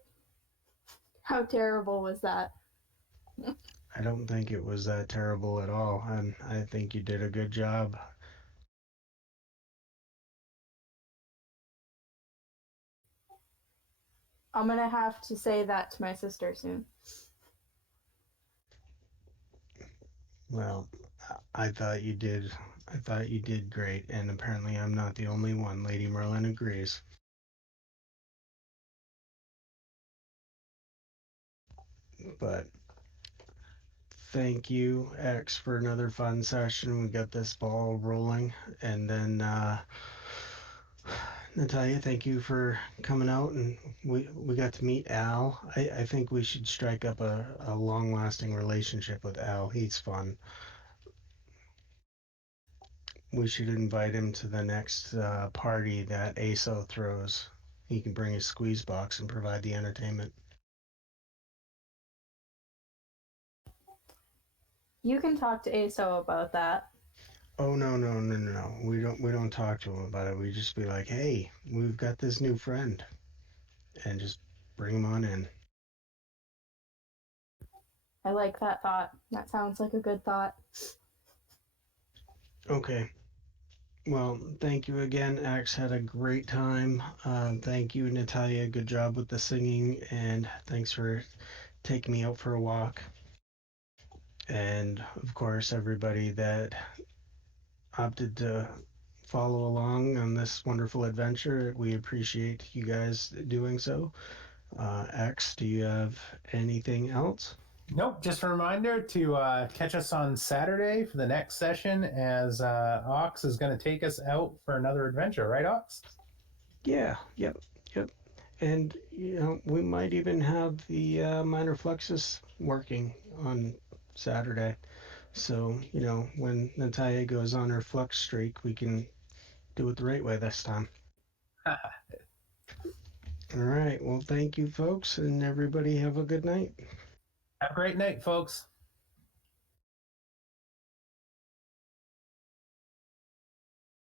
how terrible was that? I don't think it was that terrible at all, and I think you did a good job. I'm gonna have to say that to my sister soon. Well, I thought you did. I thought you did great, and apparently I'm not the only one. Lady Merlin agrees. But thank you, X, for another fun session. We got this ball rolling, and then Natalia, thank you for coming out, and we got to meet Al. I think we should strike up a long lasting relationship with Al. He's fun. We should invite him to the next party that ASO throws. He can bring his squeeze box and provide the entertainment. You can talk to ASO about that. Oh no. We don't talk to him about it. We just be like, hey, we've got this new friend, and just bring him on in. I like that thought. That sounds like a good thought. Okay. Well, thank you again. Axe had a great time. Thank you, Natalia. Good job with the singing, and thanks for taking me out for a walk. And of course, everybody that opted to follow along on this wonderful adventure, we appreciate you guys doing so. X, do you have anything else? Nope, just a reminder to catch us on Saturday for the next session as Ox is going to take us out for another adventure, right, Ox? Yeah, yep. And we might even have the minor fluxus working on Saturday. So when Natalia goes on her flux streak, we can do it the right way this time. Have All right. Well, thank you, folks, and everybody have a good night. a great night, folks.